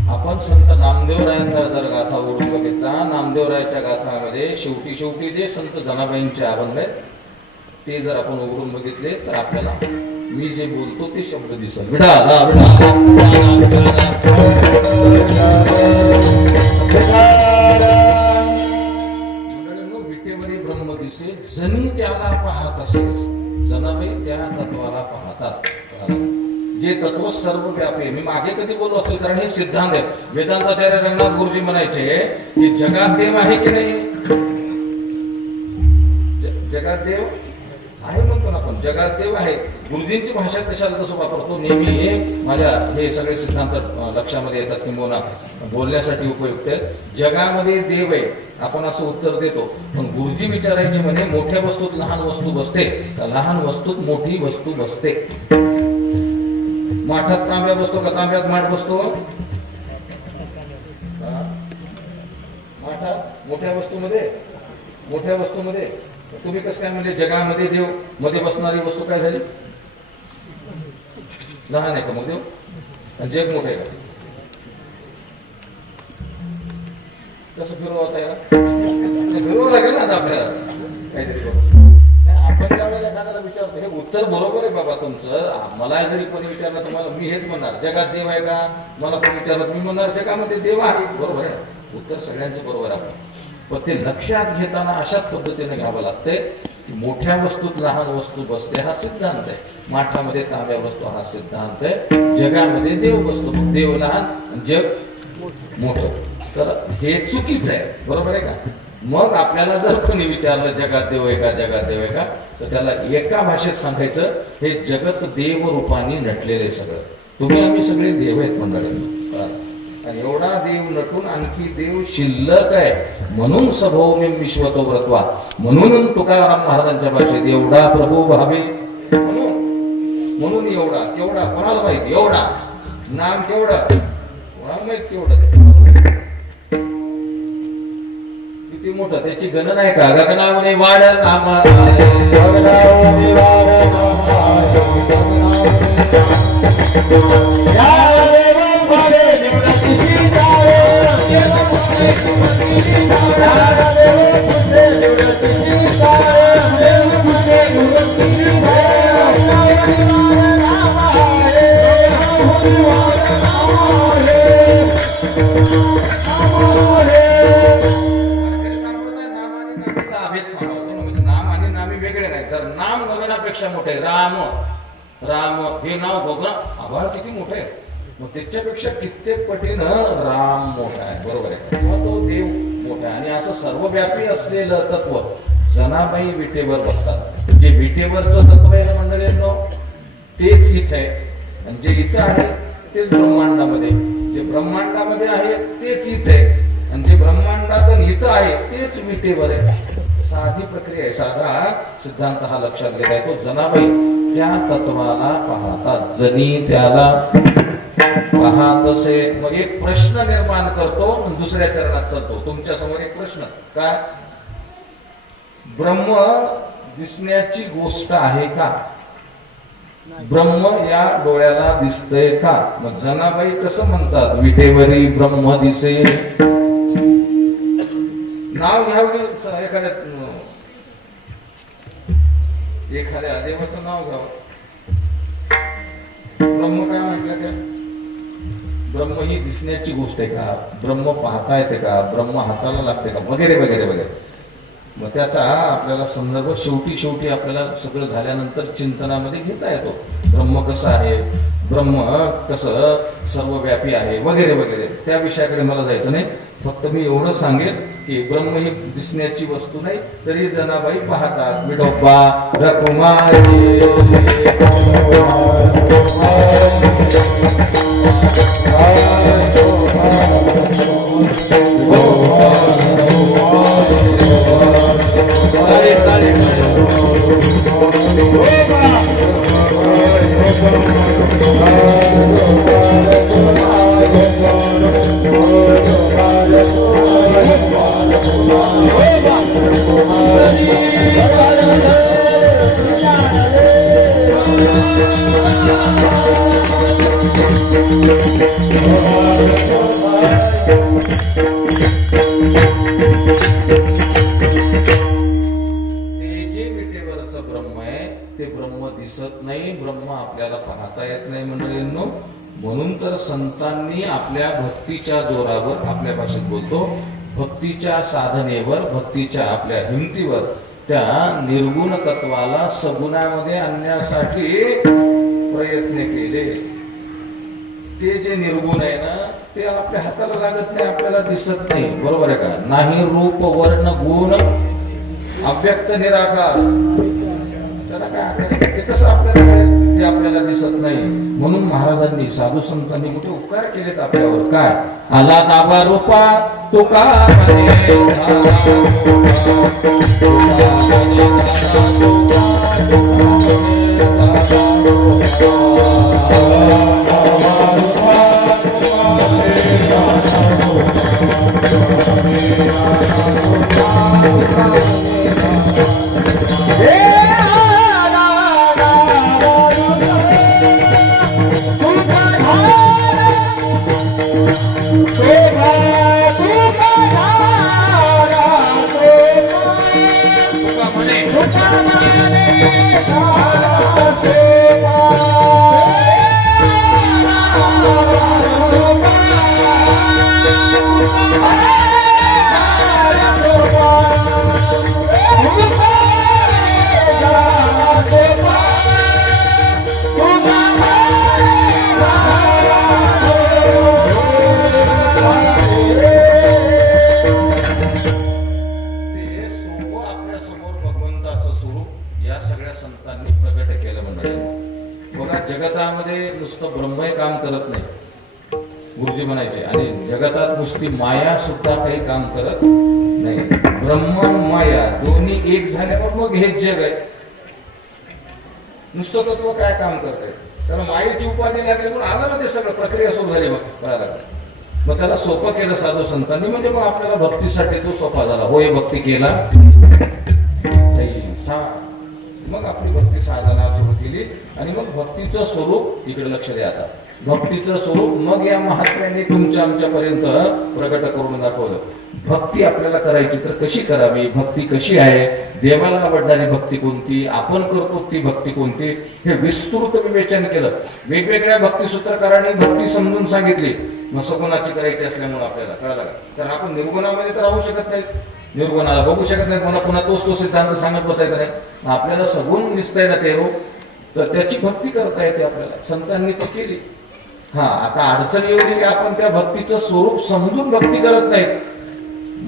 आपण संत नामदेवरायांचा जर गाथा ओढून बघितला, नामदेवरायाच्या गाथामध्ये शेवटी जे संत जनाबाईंचे अभंग आहेत ते जर आपण उघडून बघितले तर आपल्याला मी जे बोलतो ते शब्द दिसेल. विठाला विठाला विटेवरी ब्रह्म दिसे, जनी त्याला पाहत असे. जनाबाई त्या तत्वाला पाहतात. जे तत्व सर्व व्यापी. मी मागे कधी बोललो असेल, कारण हे सिद्धांत आहे. वेदांताचार्य रंगनाथ गुरुजी म्हणायचे की जगात देव आहे की नाही. जगात देव आहे म्हणतो ना आपण. जगात देव आहे. गुरुजींची भाषा कशाला तसं वापरतो नेहमी, हे माझ्या हे सगळे सिद्धांत लक्षामध्ये येतात किंवा बोलण्यासाठी उपयुक्त आहे. जगामध्ये देव आहे आपण असं उत्तर देतो, पण गुरुजी विचारायचे म्हणे मोठ्या वस्तूत लहान वस्तू बसते तर लहान वस्तूत मोठी वस्तू बसते. माठात तांब्या बसतो का तांब्यात माठ बसतो. मोठ्या वस्तूमध्ये तुम्ही कसं काय म्हणजे जगामध्ये देव मध्ये बसणारी वस्तू काय झाली? लहान आहे का मग देव? आणि जग मोठं आहे का? कसं फिरवता याला? फिरवावं लागेल ना आता आपल्याला काहीतरी करून. आपण त्यावेळेला एखाद्याला विचारतो हे उत्तर बरोबर आहे बाबा तुमचं. मला जरी कोणी विचारलं तुम्हाला मी हेच म्हणणार जगात देव आहे का? मला कोणी विचारलं मी म्हणणार जगामध्ये देव आहे. बरोबर आहे, उत्तर सगळ्यांचं बरोबर आहे. पण ते लक्षात घेताना अशाच पद्धतीने घ्यावं लागतंय की मोठ्या वस्तूत लहान वस्तू बसते हा सिद्धांत आहे. माठामध्ये तांब्या बसतो हा सिद्धांत आहे. जगामध्ये देव बसतो, मग देव लहान जग मोठं. तर हे चुकीचं आहे. बरोबर आहे का? मग आपल्याला जर कोणी विचारलं जगात देव आहे का, जगात देव आहे का, तर त्याला एका भाषेत सांगायचं हे जगत देव रूपाने नटलेले सगळं. तुम्ही आम्ही सगळे देव आहेत मंडळी. आणि एवढा देव नटून आणखी देव शिल्लक आहे म्हणून सभौमी विश्वतो व्रतवा. म्हणून तुकाराम महाराजांच्या भाषेत एवढा प्रभू भावे म्हणून एवढा केवढा कोणाला माहिती? एवढा नाम केवढा कोणाला माहित? केवढं किती मोठं त्याची गणना आहे का? गगनावने वाढ नाम नाम आणि नामी वेगळे नाही. तर नाम गगनापेक्षा मोठे. राम राम हे नाव गगन आभाळ किती मोठे आहे, मग त्याच्यापेक्षा कित्येक पटीनं राम मोठा आहे. बरोबर आहे, किंवा तो देव मोठा आहे. आणि असं सर्वव्यापी असलेलं तत्व जनाबाई विटेवर बघतात. जे विटेवरचं तत्व आहे ना मंडळींनो, तेच इथं आहे. आणि जे इथं आहे तेच ब्रह्मांडामध्ये, जे ब्रह्मांडामध्ये आहे तेच इथं आहे. आणि जे ब्रह्मांडात इथं आहे तेच विटेवर आहे. साधी प्रक्रिया आहे, साधा सिद्धांत हा लक्षात गेला आहे. तो जनाबाई त्या तत्वाला पाहतात, जनी त्याला पाहत असे. मग एक प्रश्न निर्माण करतो, दुसऱ्या चरणात चालतो. तुमच्या समोर एक प्रश्न काय? ब्रह्म दिसण्याची गोष्ट आहे का? ब्रह्म या डोळ्याला दिसतंय का? मग जनाबाई कसं म्हणतात? विटेवरी ब्रह्म दिसे. नाव घ्यावं एखाद्या देवाचं नाव घ्यावं. ब्रह्म काय म्हटलं? त्या ब्रह्म ही दिसण्याची गोष्ट आहे का? ब्रह्म पाहता येते का? ब्रह्म हाताला लागते का? वगैरे वगैरे वगैरे. मग त्याचा आपल्याला संदर्भ शेवटी आपल्याला सगळं झाल्यानंतर चिंतनामध्ये घेता येतो. ब्रह्म कसं आहे, ब्रह्म कसं सर्वव्यापी आहे, वगैरे वगैरे. त्या विषयाकडे मला जायचं नाही. फक्त मी एवढं सांगेन की ब्रह्म ही दिसण्याची वस्तू नाही, तरी जनाबाई पाहतात. विडोबा रकुमारी दिसत नाही, ब्रह्म आपल्याला पाहता येत नाही मंडळींनो. म्हणून तर संतांनी आपल्या भक्तीच्या जोरावर, आपल्या भाषेत बोलतो, भक्तीच्या साधनेवर, भक्तीच्या आपल्या हिमतीवर त्या निर्गुण तत्वाला सगुणामध्ये आणण्यासाठी प्रयत्न केले. ते जे निर्गुण आहे ना ते आपल्या हाताला लागत नाही, आपल्याला दिसत नाही. बरोबर आहे का? नाही रूप वर्ण गुण अव्यक्त निराकार. त्याला काय ते कसं आपल्याला ते आपल्याला दिसत नाही. म्हणून महाराजांनी, साधू संतांनी मोठे उपकार केलेत आपल्यावर. काय? आला नावा रूपा तुका तुका म्हणे ते सोपं आपल्या समोर भगवंताचं स्वरूप या सगळ्या संतांनी प्रगट केलं मंडळी. बघा जगतामध्ये नुसतं ब्रह्मही काम करत नाही, गुरुजी म्हणायचे, आणि जगतात नुसती माया सुद्धा काही काम करत नाही. ब्रह्म माया दोन्ही एक झाल्यावर मग हेच जग आहे. नुसतं तत्व काय काम करतंय, त्याला मायेची उपाधी लागली म्हणून आलं ना ते सगळं, प्रक्रिया सुरू झाली मग कळायला लागलं. मग त्याला सोपं केलं साधू संतांनी, म्हणजे मग आपल्याला भक्तीसाठी तो सोपा झाला. होय भक्ती केला मग आपली भक्ती साधना सुरू केली, आणि मग भक्तीचं स्वरूप इकडे लक्ष द्या. आता भक्तीचं स्वरूप मग या महात्म्याने तुमच्या आमच्यापर्यंत प्रगट करून दाखवलं. भक्ती आपल्याला करायची तर कशी करावी, भक्ती कशी आहे, देवाला आवडणारी भक्ती कोणती, आपण करतो ती भक्ती कोणती, हे विस्तृत विवेचन केलं. वेगवेगळ्या भक्ती सूत्रकारांनी भक्ती समजून सांगितली. मग सगुणाची करायची असल्यामुळे आपल्याला कळालं का, कारण आपण निर्गुणामध्ये तर राहू शकत नाही, निर्गुणाला बघू शकत नाही, पुन्हा पुन्हा तोच तो सिद्धांत सांगत बसायचा नाही. आपल्याला सगुण दिसतंय ना ते रूप, तर त्याची भक्ती करता येते आपल्याला, संतांनी ती केली. हा आता अडचण एवढी की आपण त्या भक्तीचं स्वरूप समजून भक्ती करत नाहीत,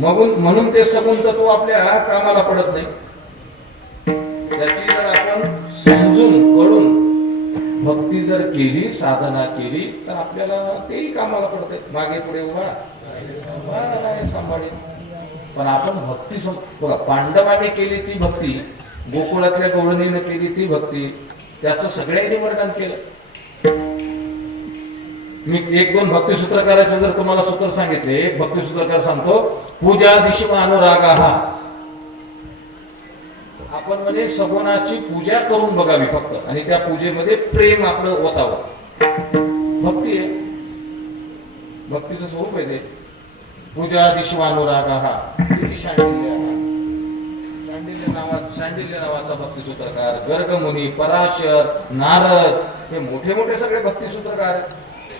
मग म्हणून ते सगुण तत्व आपल्या कामाला पडत नाही. त्याची जर आपण समजून कळून भक्ती जर केली, साधना केली, तर आपल्याला तेही कामाला पडते. मागे पुढे उभा सांभाळी. पण आपण भक्ती बघा, पांडवाने केली ती भक्ती, गोकुळातल्या गवळणीने केली ती भक्ती, त्याचं सगळ्यांनी वर्णन केलं. मी एक दोन भक्ती सूत्रकाराचे जर तुम्हाला सूत्र सांगितले, एक भक्ती सूत्रकार सांगतो, पूजा दिशम अनुरागा. आपण म्हणजे सगुणाची पूजा करून बघावी फक्त, आणि त्या पूजेमध्ये प्रेम आपलं ओतावं. भक्ती आहे, भक्तीचं स्वरूप आहे ते. पूजा दिशवानुरागा शांडिल्य नावाचा भक्ती सूत्रकार, गर्गमुनी, पराशर, नारद, हे मोठे मोठे सगळे भक्ती सूत्रकार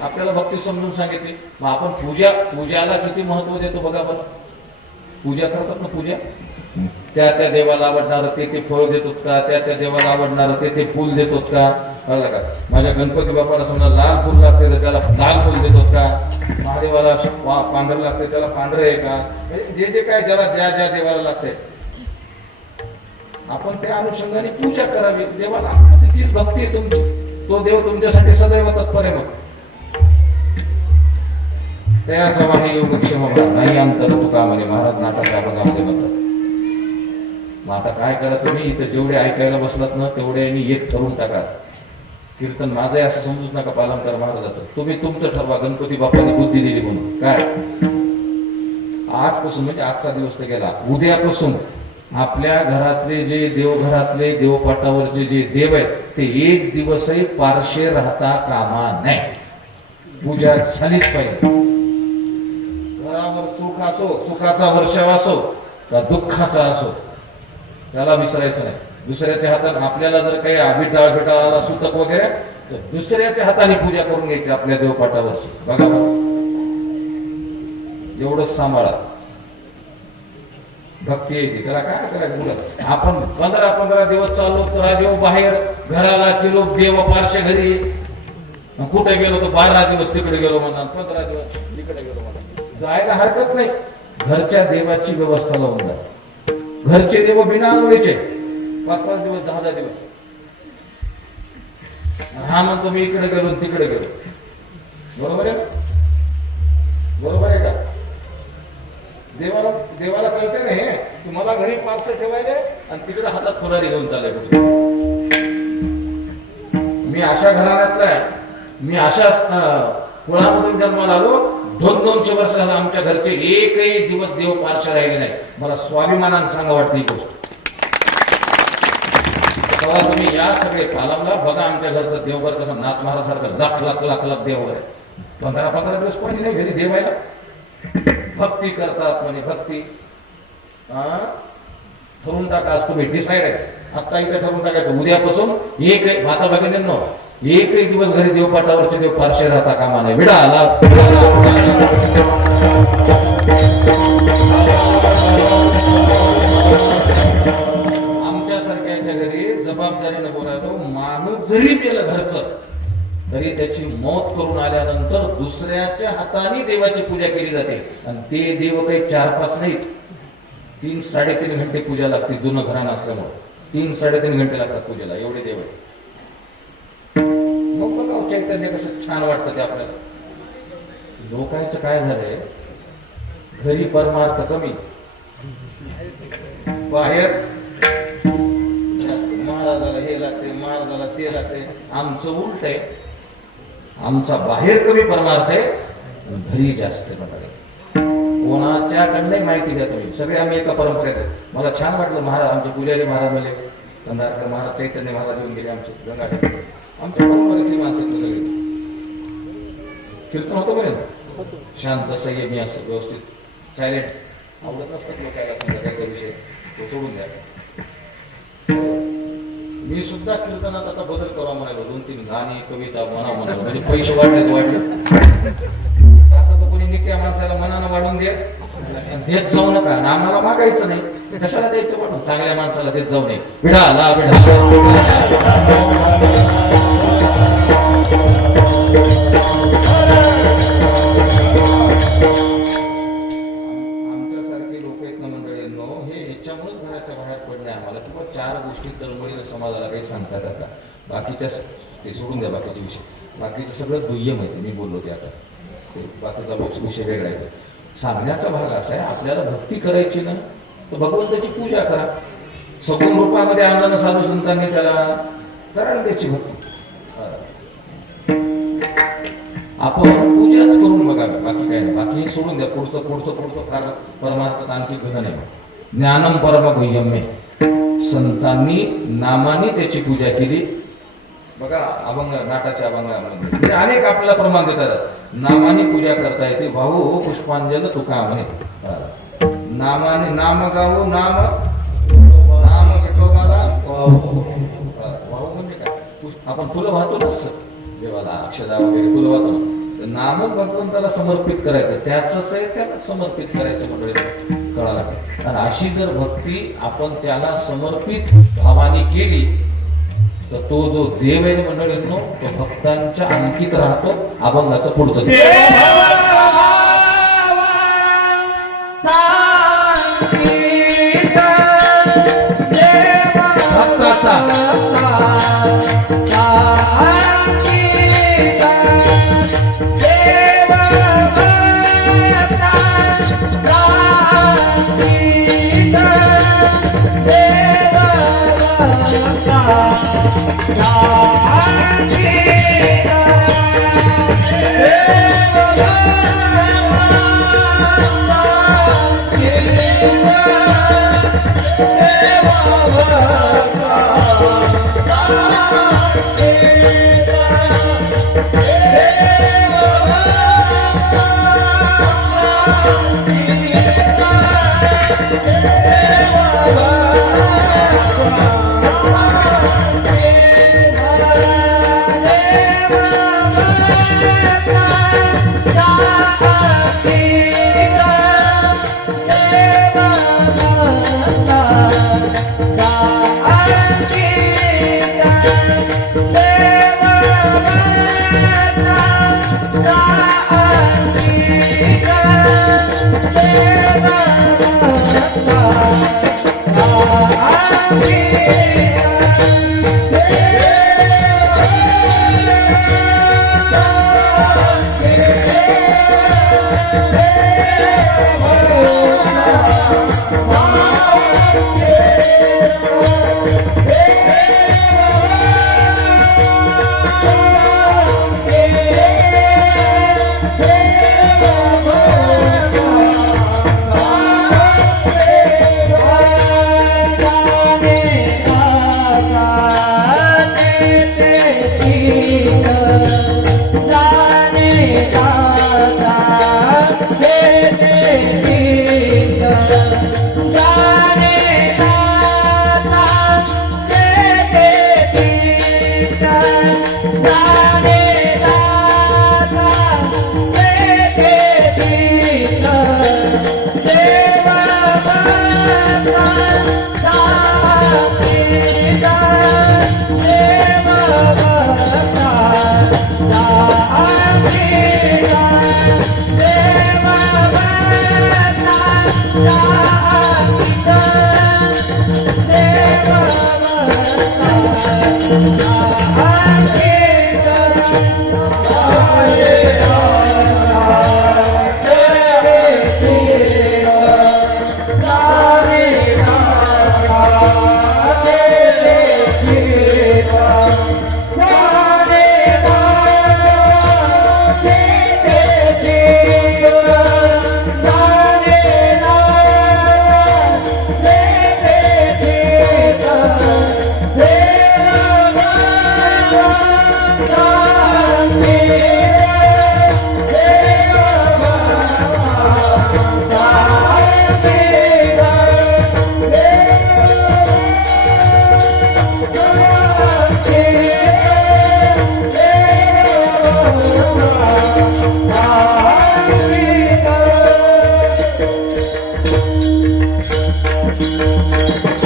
आपल्याला भक्ती समजून सांगितली. मग आपण पूजाला किती महत्व देतो बघा बरं. पूजा करतात ना, पूजा त्या त्या देवाला आवडणार ते फळ देतोत का, त्या त्या देवाला आवडणार ते फुल देतोत का, कळलं का. माझ्या गणपती बाप्पाला समजा लाल फुल लागते तर त्याला लाल फुल देतोत का, महादेवाला पांढरं लागते त्याला पांढरं आहे का, जे जे काय ज्याला ज्या ज्या देवाला लागते आपण त्या अनुषंगाने पूजा करावी देवाला. तीच भक्ती आहे तुमची, तो देव तुमच्यासाठी सदैव तत्पर आहे. मग त्याचा वाहे योगक्षेम नाही अंतर तुका म्हणे महाराज नाटकाच्या भागामध्ये म्हणतात. मग आता काय करा तुम्ही, इथं जेवढे ऐकायला बसलात ना तेवढे एक ठरवून टाका. कीर्तन माझं आहे असं समजूच नका पालनकर महाराजाचं, तुम्ही तुमचं ठरवा. गणपती बाप्पांनी बुद्धी दिली म्हणून काय, आजपासून म्हणजे आजचा दिवस तर गेला, उद्यापासून आपल्या घरातले जे देवघरातले देवपाटावरचे जे देव आहेत ते एक दिवसही पारशे राहता कामा नाही. पूजा झालीच पाहिजे. घरावर सुख असो, सुखाचा वर्षाव असो का दुःखाचा असो, त्याला विसरायचं नाही. दुसऱ्याच्या हातात आपल्याला जर काही अभिटाळ आला सुतक वगैरे, तर दुसऱ्याच्या हाताने पूजा करून घ्यायची आपल्या देवपाटावरची. बघा एवढंच सांभाळा, भक्ती येते त्याला. काय त्याला बोलत आपण 15 दिवस चाललो तर राजेव बाहेर, घराला किलो देव पारशे घरी, कुठे गेलो तर 12 दिवस तिकडे गेलो म्हणा, 15 दिवस इकडे गेलो म्हणा. जायला हरकत नाही, घरच्या देवाची व्यवस्था लावून जा. घरचे देव बिना आंघोळीचे 5-5 दिवस 10 दिवस. हा म्हणतो मी इकडे गेलो तिकडे गेलो. बरोबर आहे, बरोबर आहे का. देवाला कळते ना हे, तुम्हाला घरी पार्सल ठेवायले आणि तिकडे हातात फुलारी घेऊन चालले. मी अशा घराण्यातला आहे, मी अशा कुळामधून जन्माला आलो. 200 वर्ष झालं आमच्या घरचे एकही दिवस देव पार्श्व राहिले नाही. मला स्वाभिमानाने सांगा वाटतं ही गोष्ट. तेव्हा तुम्ही या सगळे पालवला बघा, आमच्या घरचं देवघर कसं नाथ महाराजासारखं लाख लाख लाख लाख देवघर आहे. 15 दिवस कोणी नाही घरी देवायला. भक्ती करतात म्हणे भक्ती. ठरवून टाका, आज तुम्ही डिसाईड आहे, आता इथे ठरवून टाकायचं उद्यापासून एक माता भगिनींनो एकही दिवस घरी देवपाठावरचे देव पारशे राहता कामा नये. विडा आला आमच्यासारख्याच्या घरी जबाबदारीने बोलायलो, माणूस जरी गेलं घरचं तरी त्याची मौत करून आल्यानंतर दुसऱ्याच्या हाताने देवाची पूजा केली जाते. आणि ते देव काही 4-5 नाहीत, 3-3.5 घंटे पूजा लागते. जुनं घराणं असल्यामुळे 3-3.5 घंटे लागतात पूजेला, एवढे देव आहे. मग बघा चैतन्य कसं छान वाटतं ते आपल्याला. लोकांचं काय झालंय, घरी परमार्थ कमी, बाहेर महाराजाला हे लागते, महाराजाला ते लागते. आमचं उलट आहे, आमचा बाहेर कमी परमार्थ आहे, घरी जास्त आहे. कोणाच्याकडे माहिती घ्या तुम्ही, सगळे आम्ही एका परंपरेत आहे. मला छान वाटलं, महाराज आमचे पुजारी महाराज म्हणजे कंधारकर महाराज, चैतन्य महाराज येऊन गेले आमचे गंगाठे. आमच्या परंपरेतली माणसं सगळी. कीर्तन होतं बरे, शांत संयमी असं व्यवस्थित सायलेंट. आवडत नसतात लोकांना समजा काय काही विषय, तो सोडून द्या. मी सुद्धा कीर्तनात आता बदल करा म्हणालो, 2-3 गाणी कविता म्हणालो, म्हणजे पैसे वाढले. असं तर कोणी निक्या माणसाला मनानं वाढून दे, देत जाऊ नका. आम्हाला मागायचं नाही, कशाला द्यायचं वाढून, चांगल्या माणसाला देत जाऊ नये. विढाला आमच्यासारखे लोक आहेत ना मंडळींनो, हे याच्यामुळेच घराच्या बाहेर पडले आम्हाला, किंवा 4 गोष्टी तळमळीला समाजाला काही सांगतात. आता बाकीच्या ते सोडून द्या, बाकीचे विषय, बाकीचं सगळं दुय्यम आहे. मी बोललो ते आता, बाकीचा बॉक्स विषय वेगळा आहे. सांगण्याचा भाग असा आहे, आपल्याला भक्ती करायची ना तर भगवंताची पूजा करा. सगुण रूपामध्ये आणलं ना साधू संतांनी त्याला, करा त्याची भक्ती. आपण पूजाच करून बघावी, बाकी काय नाही. बाकी सोडून द्या, पुढचं परमार्थात आणखी गहन आहे. ज्ञानम परम गुह्यम्य, संतांनी नामाने त्याची पूजा केली. बघा अभंग, नाटाच्या अभंगामध्ये अनेक आपल्याला प्रमाण देतात. नामाने पूजा करता येते, भाऊ पुष्पांजल तुका म्हणे. नामाने नाम गावो, नाम विठोबाला वाहू म्हणजे काय, आपण फुलं वाहतो ना देवाला, अक्षदा वगैरे फुलं वाहतो ना, तर नामच भगवंताला समर्पित करायचं, त्याच आहे त्याला समर्पित करायचं मंडळी, कळाला. आणि अशी जर भक्ती आपण त्याला समर्पित भावाने केली तर तो जो देव आहे मंडळींनो, तो भक्तांच्या अंकित राहतो. अभंगाचं पुढचं भक्ताचा जाने दाता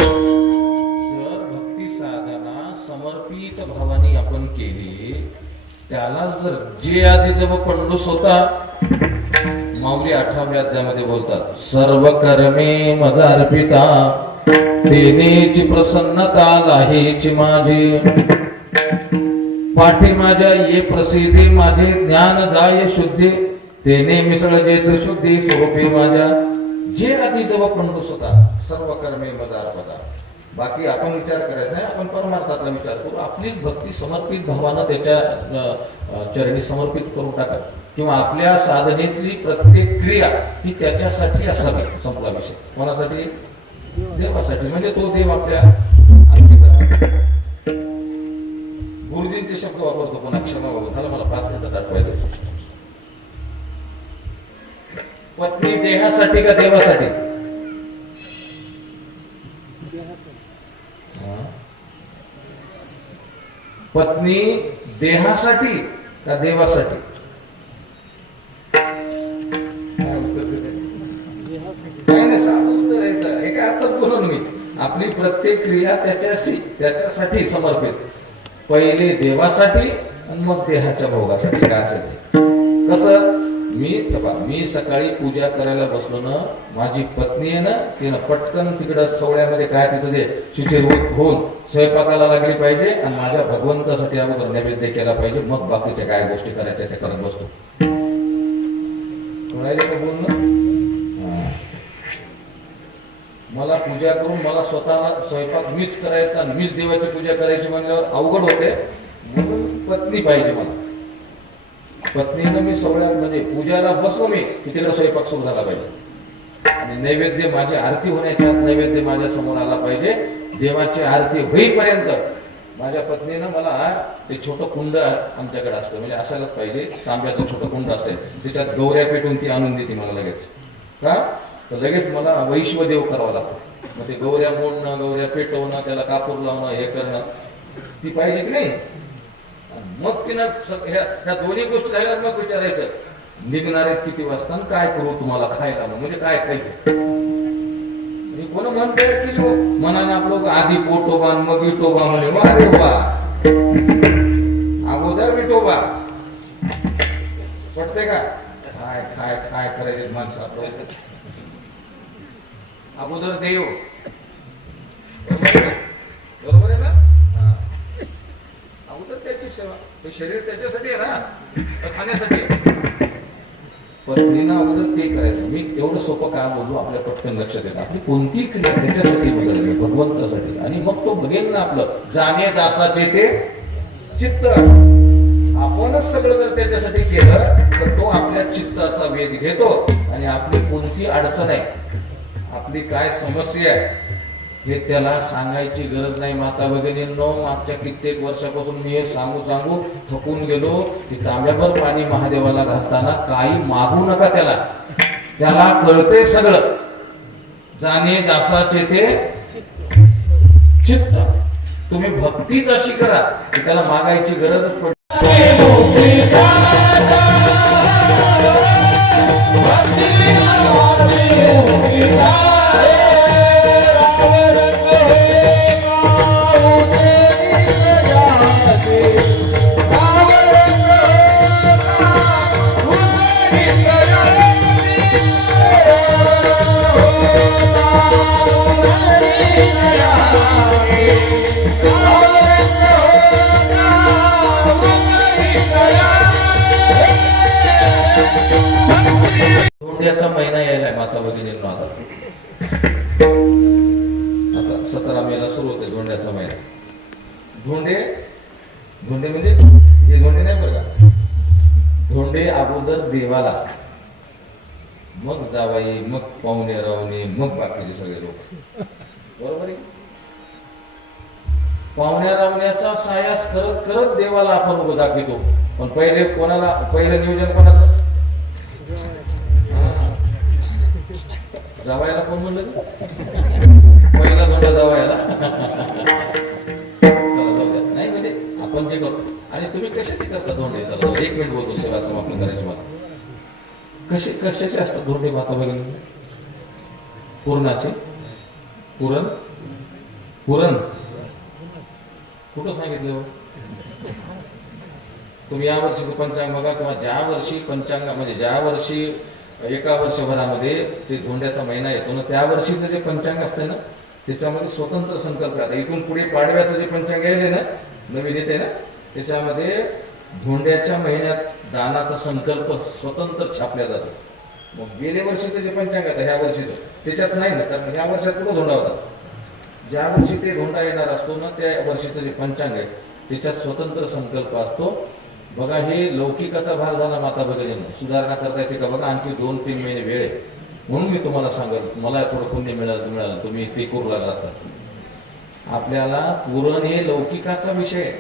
जर भक्ती साधना समर्पित भावाने आपण केली, त्याला जर जे आधी जब पंडूस होता, माऊली 18व्या अध्यायामध्ये बोलतात, सर्व कर्मे मज अर्पिता तेनेची प्रसन्नता लाहेची माझी, पाठी माझ्या ये प्रसिद्धी माझे ज्ञान जाय शुद्धी, तेने मिसळ जे त्रिशुद्धी स्वरूपी माझ्या, जे आधी जवळ पंडूस होता, सर्व कर्मे मज अर्पिता. बाकी आपण विचार करायचा नाही, आपण परमार्थातला विचार करू, आपलीच भक्ती समर्पित भावानं त्याच्या चरणी समर्पित करून टाका, किंवा आपल्या साधनेतली प्रत्येक क्रिया ही त्याच्यासाठी असावी. संपला विषय. कोणासाठी? देवासाठी. म्हणजे तो देव आपल्या अंकित. गुरुजींचे शब्द वापरतो, पण क्षमा झालं, मला 5 मिनिटात आठवायचं. पत्नी देहासाठी का देवासाठी? पत्नी देहासाठी का देवासाठी? काय नाही, साधं उत्तर आहे. हे काय आताच बोलून मी, आपली प्रत्येक क्रिया त्याच्यासाठी समर्पित. पहिले देवासाठी आणि मग देहाच्या भोगासाठी. काय असेल ते कसं. मी सकाळी पूजा करायला बसलो ना, माझी पत्नी आहे ना, तिनं पटकन तिकडं सवळ्यामध्ये काय तिचं ते शुचिर होऊन स्वयंपाकाला लागली पाहिजे, आणि माझ्या भगवंतासाठी अगोदर नैवेद्य केला पाहिजे, मग बाकीच्या काय गोष्टी करायच्या त्या करत बसतो. कळायला का बोलणं? मला पूजा करून मला स्वतःला स्वयंपाक मीच करायचा, मीच देवाची पूजा करायची म्हणल्यावर अवघड होते. म्हणून पत्नी पाहिजे मला. पत्नीनं मी सगळ्या म्हणजे पूजाला बसलो मी की तिकडे स्वयंपाक सुरू झाला पाहिजे, आणि नैवेद्य माझी आरती होण्याच्या आत नैवेद्य माझ्या समोर आला पाहिजे. देवाची आरती होईपर्यंत माझ्या पत्नीनं मला ते छोटं कुंड आमच्याकडे असतं, म्हणजे असायलाच पाहिजे, तांब्याचं छोटं कुंड असते, त्याच्यात गौऱ्या पेटून ती आणून देते मला लगेच. का तर लगेच मला वैश्वदेव करावा लागतो. मग ते गौऱ्या मोडणं, गौऱ्या पेटवणं, त्याला कापूर लावणं, हे करणं, ती पाहिजे की नाही. मग तिनं ह्या दोन्ही गोष्टी झाल्यावर मग विचारायचं, निघणारे किती वाजता, काय करू तुम्हाला खायला, म्हणजे काय खायचं. कोण म्हणते की मनानं आपलं आधी पोटोबा मग विटोबा म्हणे, वा रे वा, अगोदर विटोबा पटते का? काय काय काय करायचे माणसं आपलं, अगोदर देव. बरोबर आहे ना? अगोदर त्याची सेवा. ते शरीर त्याच्यासाठी आहे ना, खाण्यासाठी आहे. पत्नीनं अगोदर ते करायचं. मी एवढं सोपं काय बोललो, आपल्या पटकन लक्षात येतं. आपली कोणती क्रिया त्याच्यासाठी बदलली, भगवंतासाठी, आणि मग तो बघेल ना आपलं. जाणे दासाचे ते चित्त. आपणच सगळं जर त्याच्यासाठी केलं तर तो आपल्या चित्ताचा वेध घेतो, आणि आपली कोणती अडचण आहे, आपली काय समस्या आहे, हे त्याला सांगायची गरज नाही. माता भगिनींनो, मागच्या कित्येक वर्षापासून मी हे सांगू थकून गेलो की तांब्याभर पाणी महादेवाला घालताना काही मागू नका त्याला कळते सगळं. जाणे दासाचे ते चित्त. तुम्ही भक्तीच अशी करा की त्याला मागायची गरज पडते. धोंड्याचा महिना यायलाय माता भगिनींनो. आता 17 मेला सुरू होते धोंड्याचा महिना. धोंडे म्हणजे हे धोंडे नाही बरं का. धोंडे अगोदर देवाला, मग जावाई, मग पाहुणे रावणे, मग बाकीचे सगळे लोक. बरोबर आहे. पाहुण्या रावण्याचा सायास करत करत देवाला आपण उभं दाखवितो. पण पहिलं नियोजन कोणाचं? जावायला कोण म्हणलं? पहिला धोंडा जावायला. चला जाऊ द्या. नाही म्हणजे आपण जे करतो. आणि तुम्ही कशाचे करता धोंडे? चला 1 मिनिट बोलतो, सेवा समाप्त करायची मला. कशाचे असतात धोंडे माता भगिनी? पुरणाचे. पुरण कुठं सांगितलं? तुम्ही या वर्षी पंचांग बघा, किंवा ज्या वर्षी पंचांग म्हणजे ज्या वर्षी एका वर्षभरामध्ये ते धोंड्याचा महिना येतो ना, त्या वर्षीचं जे पंचांग असतं ना, त्याच्यामध्ये स्वतंत्र संकल्प राहतात. इथून पुढे पाडव्याचं जे पंचांग येते ना, नवीन येते ना, त्याच्यामध्ये धोंड्याच्या महिन्यात दानाचा संकल्प स्वतंत्र छापल्या जातो. मग गेल्या वर्षीचं जे पंचांग आहे ह्या वर्षीचं त्याच्यात नाही ना, कारण ह्या वर्षात कुठं धोंडा होता? ज्या वर्षी ते धोंडा येणार असतो ना, त्या वर्षीचं जे पंचांग आहे त्याच्यात स्वतंत्र संकल्प असतो. बघा, हे लौकिकाचा भाग झाला माता भगिनींनो. सुधारणा करता येते का? बघा, आणखी 2-3 महिने वेळ आहे. म्हणून मी तुम्हाला सांगत, मला थोडं पुण्य मिळालं तुम्ही ते करू लागलात. आपल्याला पुरण हे लौकिकाचा विषय.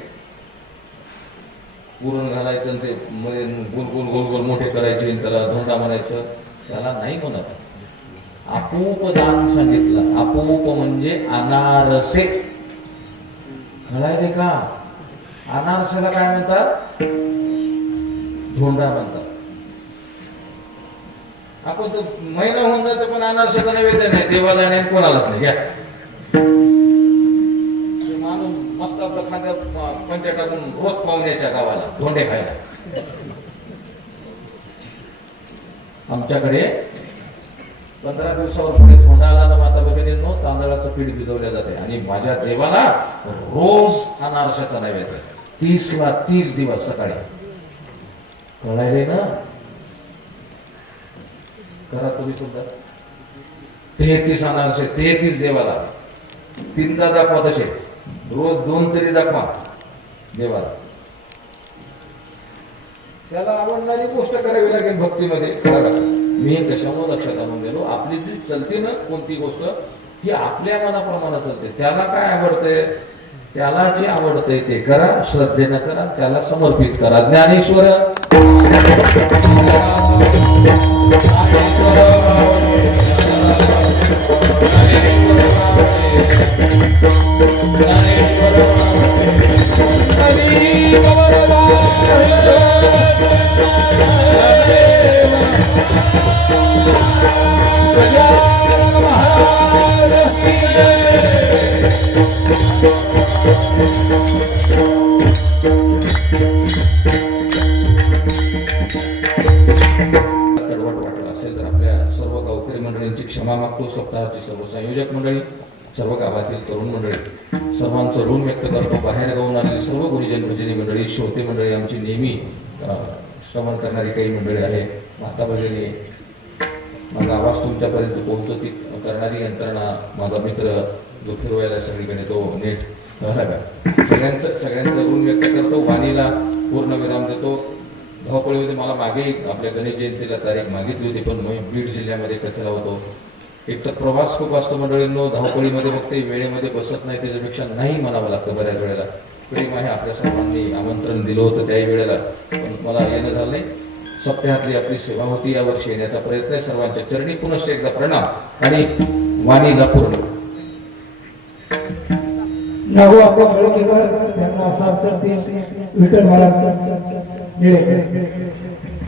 पुरण घालायचं ते मध्ये गोल गोल मोठे करायचे, त्याला धोंडा म्हणायचं, त्याला नाही म्हणत. आपूप दान सांगितलं. आपूप म्हणजे अनारसे. कळायले का? अनारसेला काय म्हणतात? धोंडा म्हणतात. आपण तो महिना होऊन जातो पण अनारसेचा नैवेद्य नाही, देवाला नाही, कोणालाच नाही. घ्या माणूस मस्त आपलं खांद्यात पंचा टाकून रोज पाहुण्याच्या गावाला धोंडे खायला. आमच्याकडे 15 दिवसावर पुढे धोंडा आला तर माता भगिनींनो, तांदळाचं पीठ भिजवल्या जाते आणि माझ्या देवाला रोज अनारशाचा नैवेद्य 30 दिवस सकाळी. कळायले ना? करा तुम्ही सुद्धा. 33 अनारसे, 33 देवाला. 3दा दाखवा, तसे रोज 2 तरी दाखवा देवाला. त्याला आवडणारी गोष्ट करावी लागेल भक्तीमध्ये. मी कशामुळे लक्षात आणून दिलो, आपली जी चलते ना कोणती गोष्ट, ही आपल्या मनाप्रमाणे चलते. त्याला काय आवडतंय, त्याला जे आवडतंय ते करा, श्रद्धेनं करा, त्याला समर्पित करा. ज्ञानेश्वर असेल तर आपल्या सर्व गावकरी मंडळींची क्षमा मागतो. सप्ताहाची सर्व संयोजक मंडळी, सर्व गावातील तरुण मंडळी, सर्वांचं ऋण व्यक्त करतो. बाहेर गावून आलेली सर्व गुरुजन भजनी मंडळी, श्रोते मंडळी, आमची नेहमी श्रवण करणारी काही मंडळी आहे. माता भगिनी, माझा आवाज तुमच्यापर्यंत पोहोचती करणारी यंत्रणा, माझा मित्र जो फिरवायला सगळीकडे तो नेट, सगळ्यांचं ऋण व्यक्त करतो. वाणीला पूर्ण विराम देतो. धावपळीमध्ये मला मागे आपल्या गणेश जयंतीला तारीख मागितली होती, पण मी बीड जिल्ह्यामध्ये कथेला होतो. एक तर प्रवास खूप असतो मंडळींनो, धावपळीमध्ये फक्त वेळेमध्ये बसत नाही, त्याच्यापेक्षा नाही म्हणावं लागतं बऱ्याच वेळेला. प्रेम आहे, आपल्या सर्वांनी आमंत्रण दिलं होतं त्याही वेळेला, पण मला येणं झालं नाही. सप्ताहातली आपली सेवा होती, यावर्षी येण्याचा प्रयत्न आहे. सर्वांच्या चरणी पुनश्च एकदा प्रणाम आणि वाणीला पूर्ण. नागो आपल्या मळकेकर त्यांना साथ करतील विठ्ठल महाराज निळे.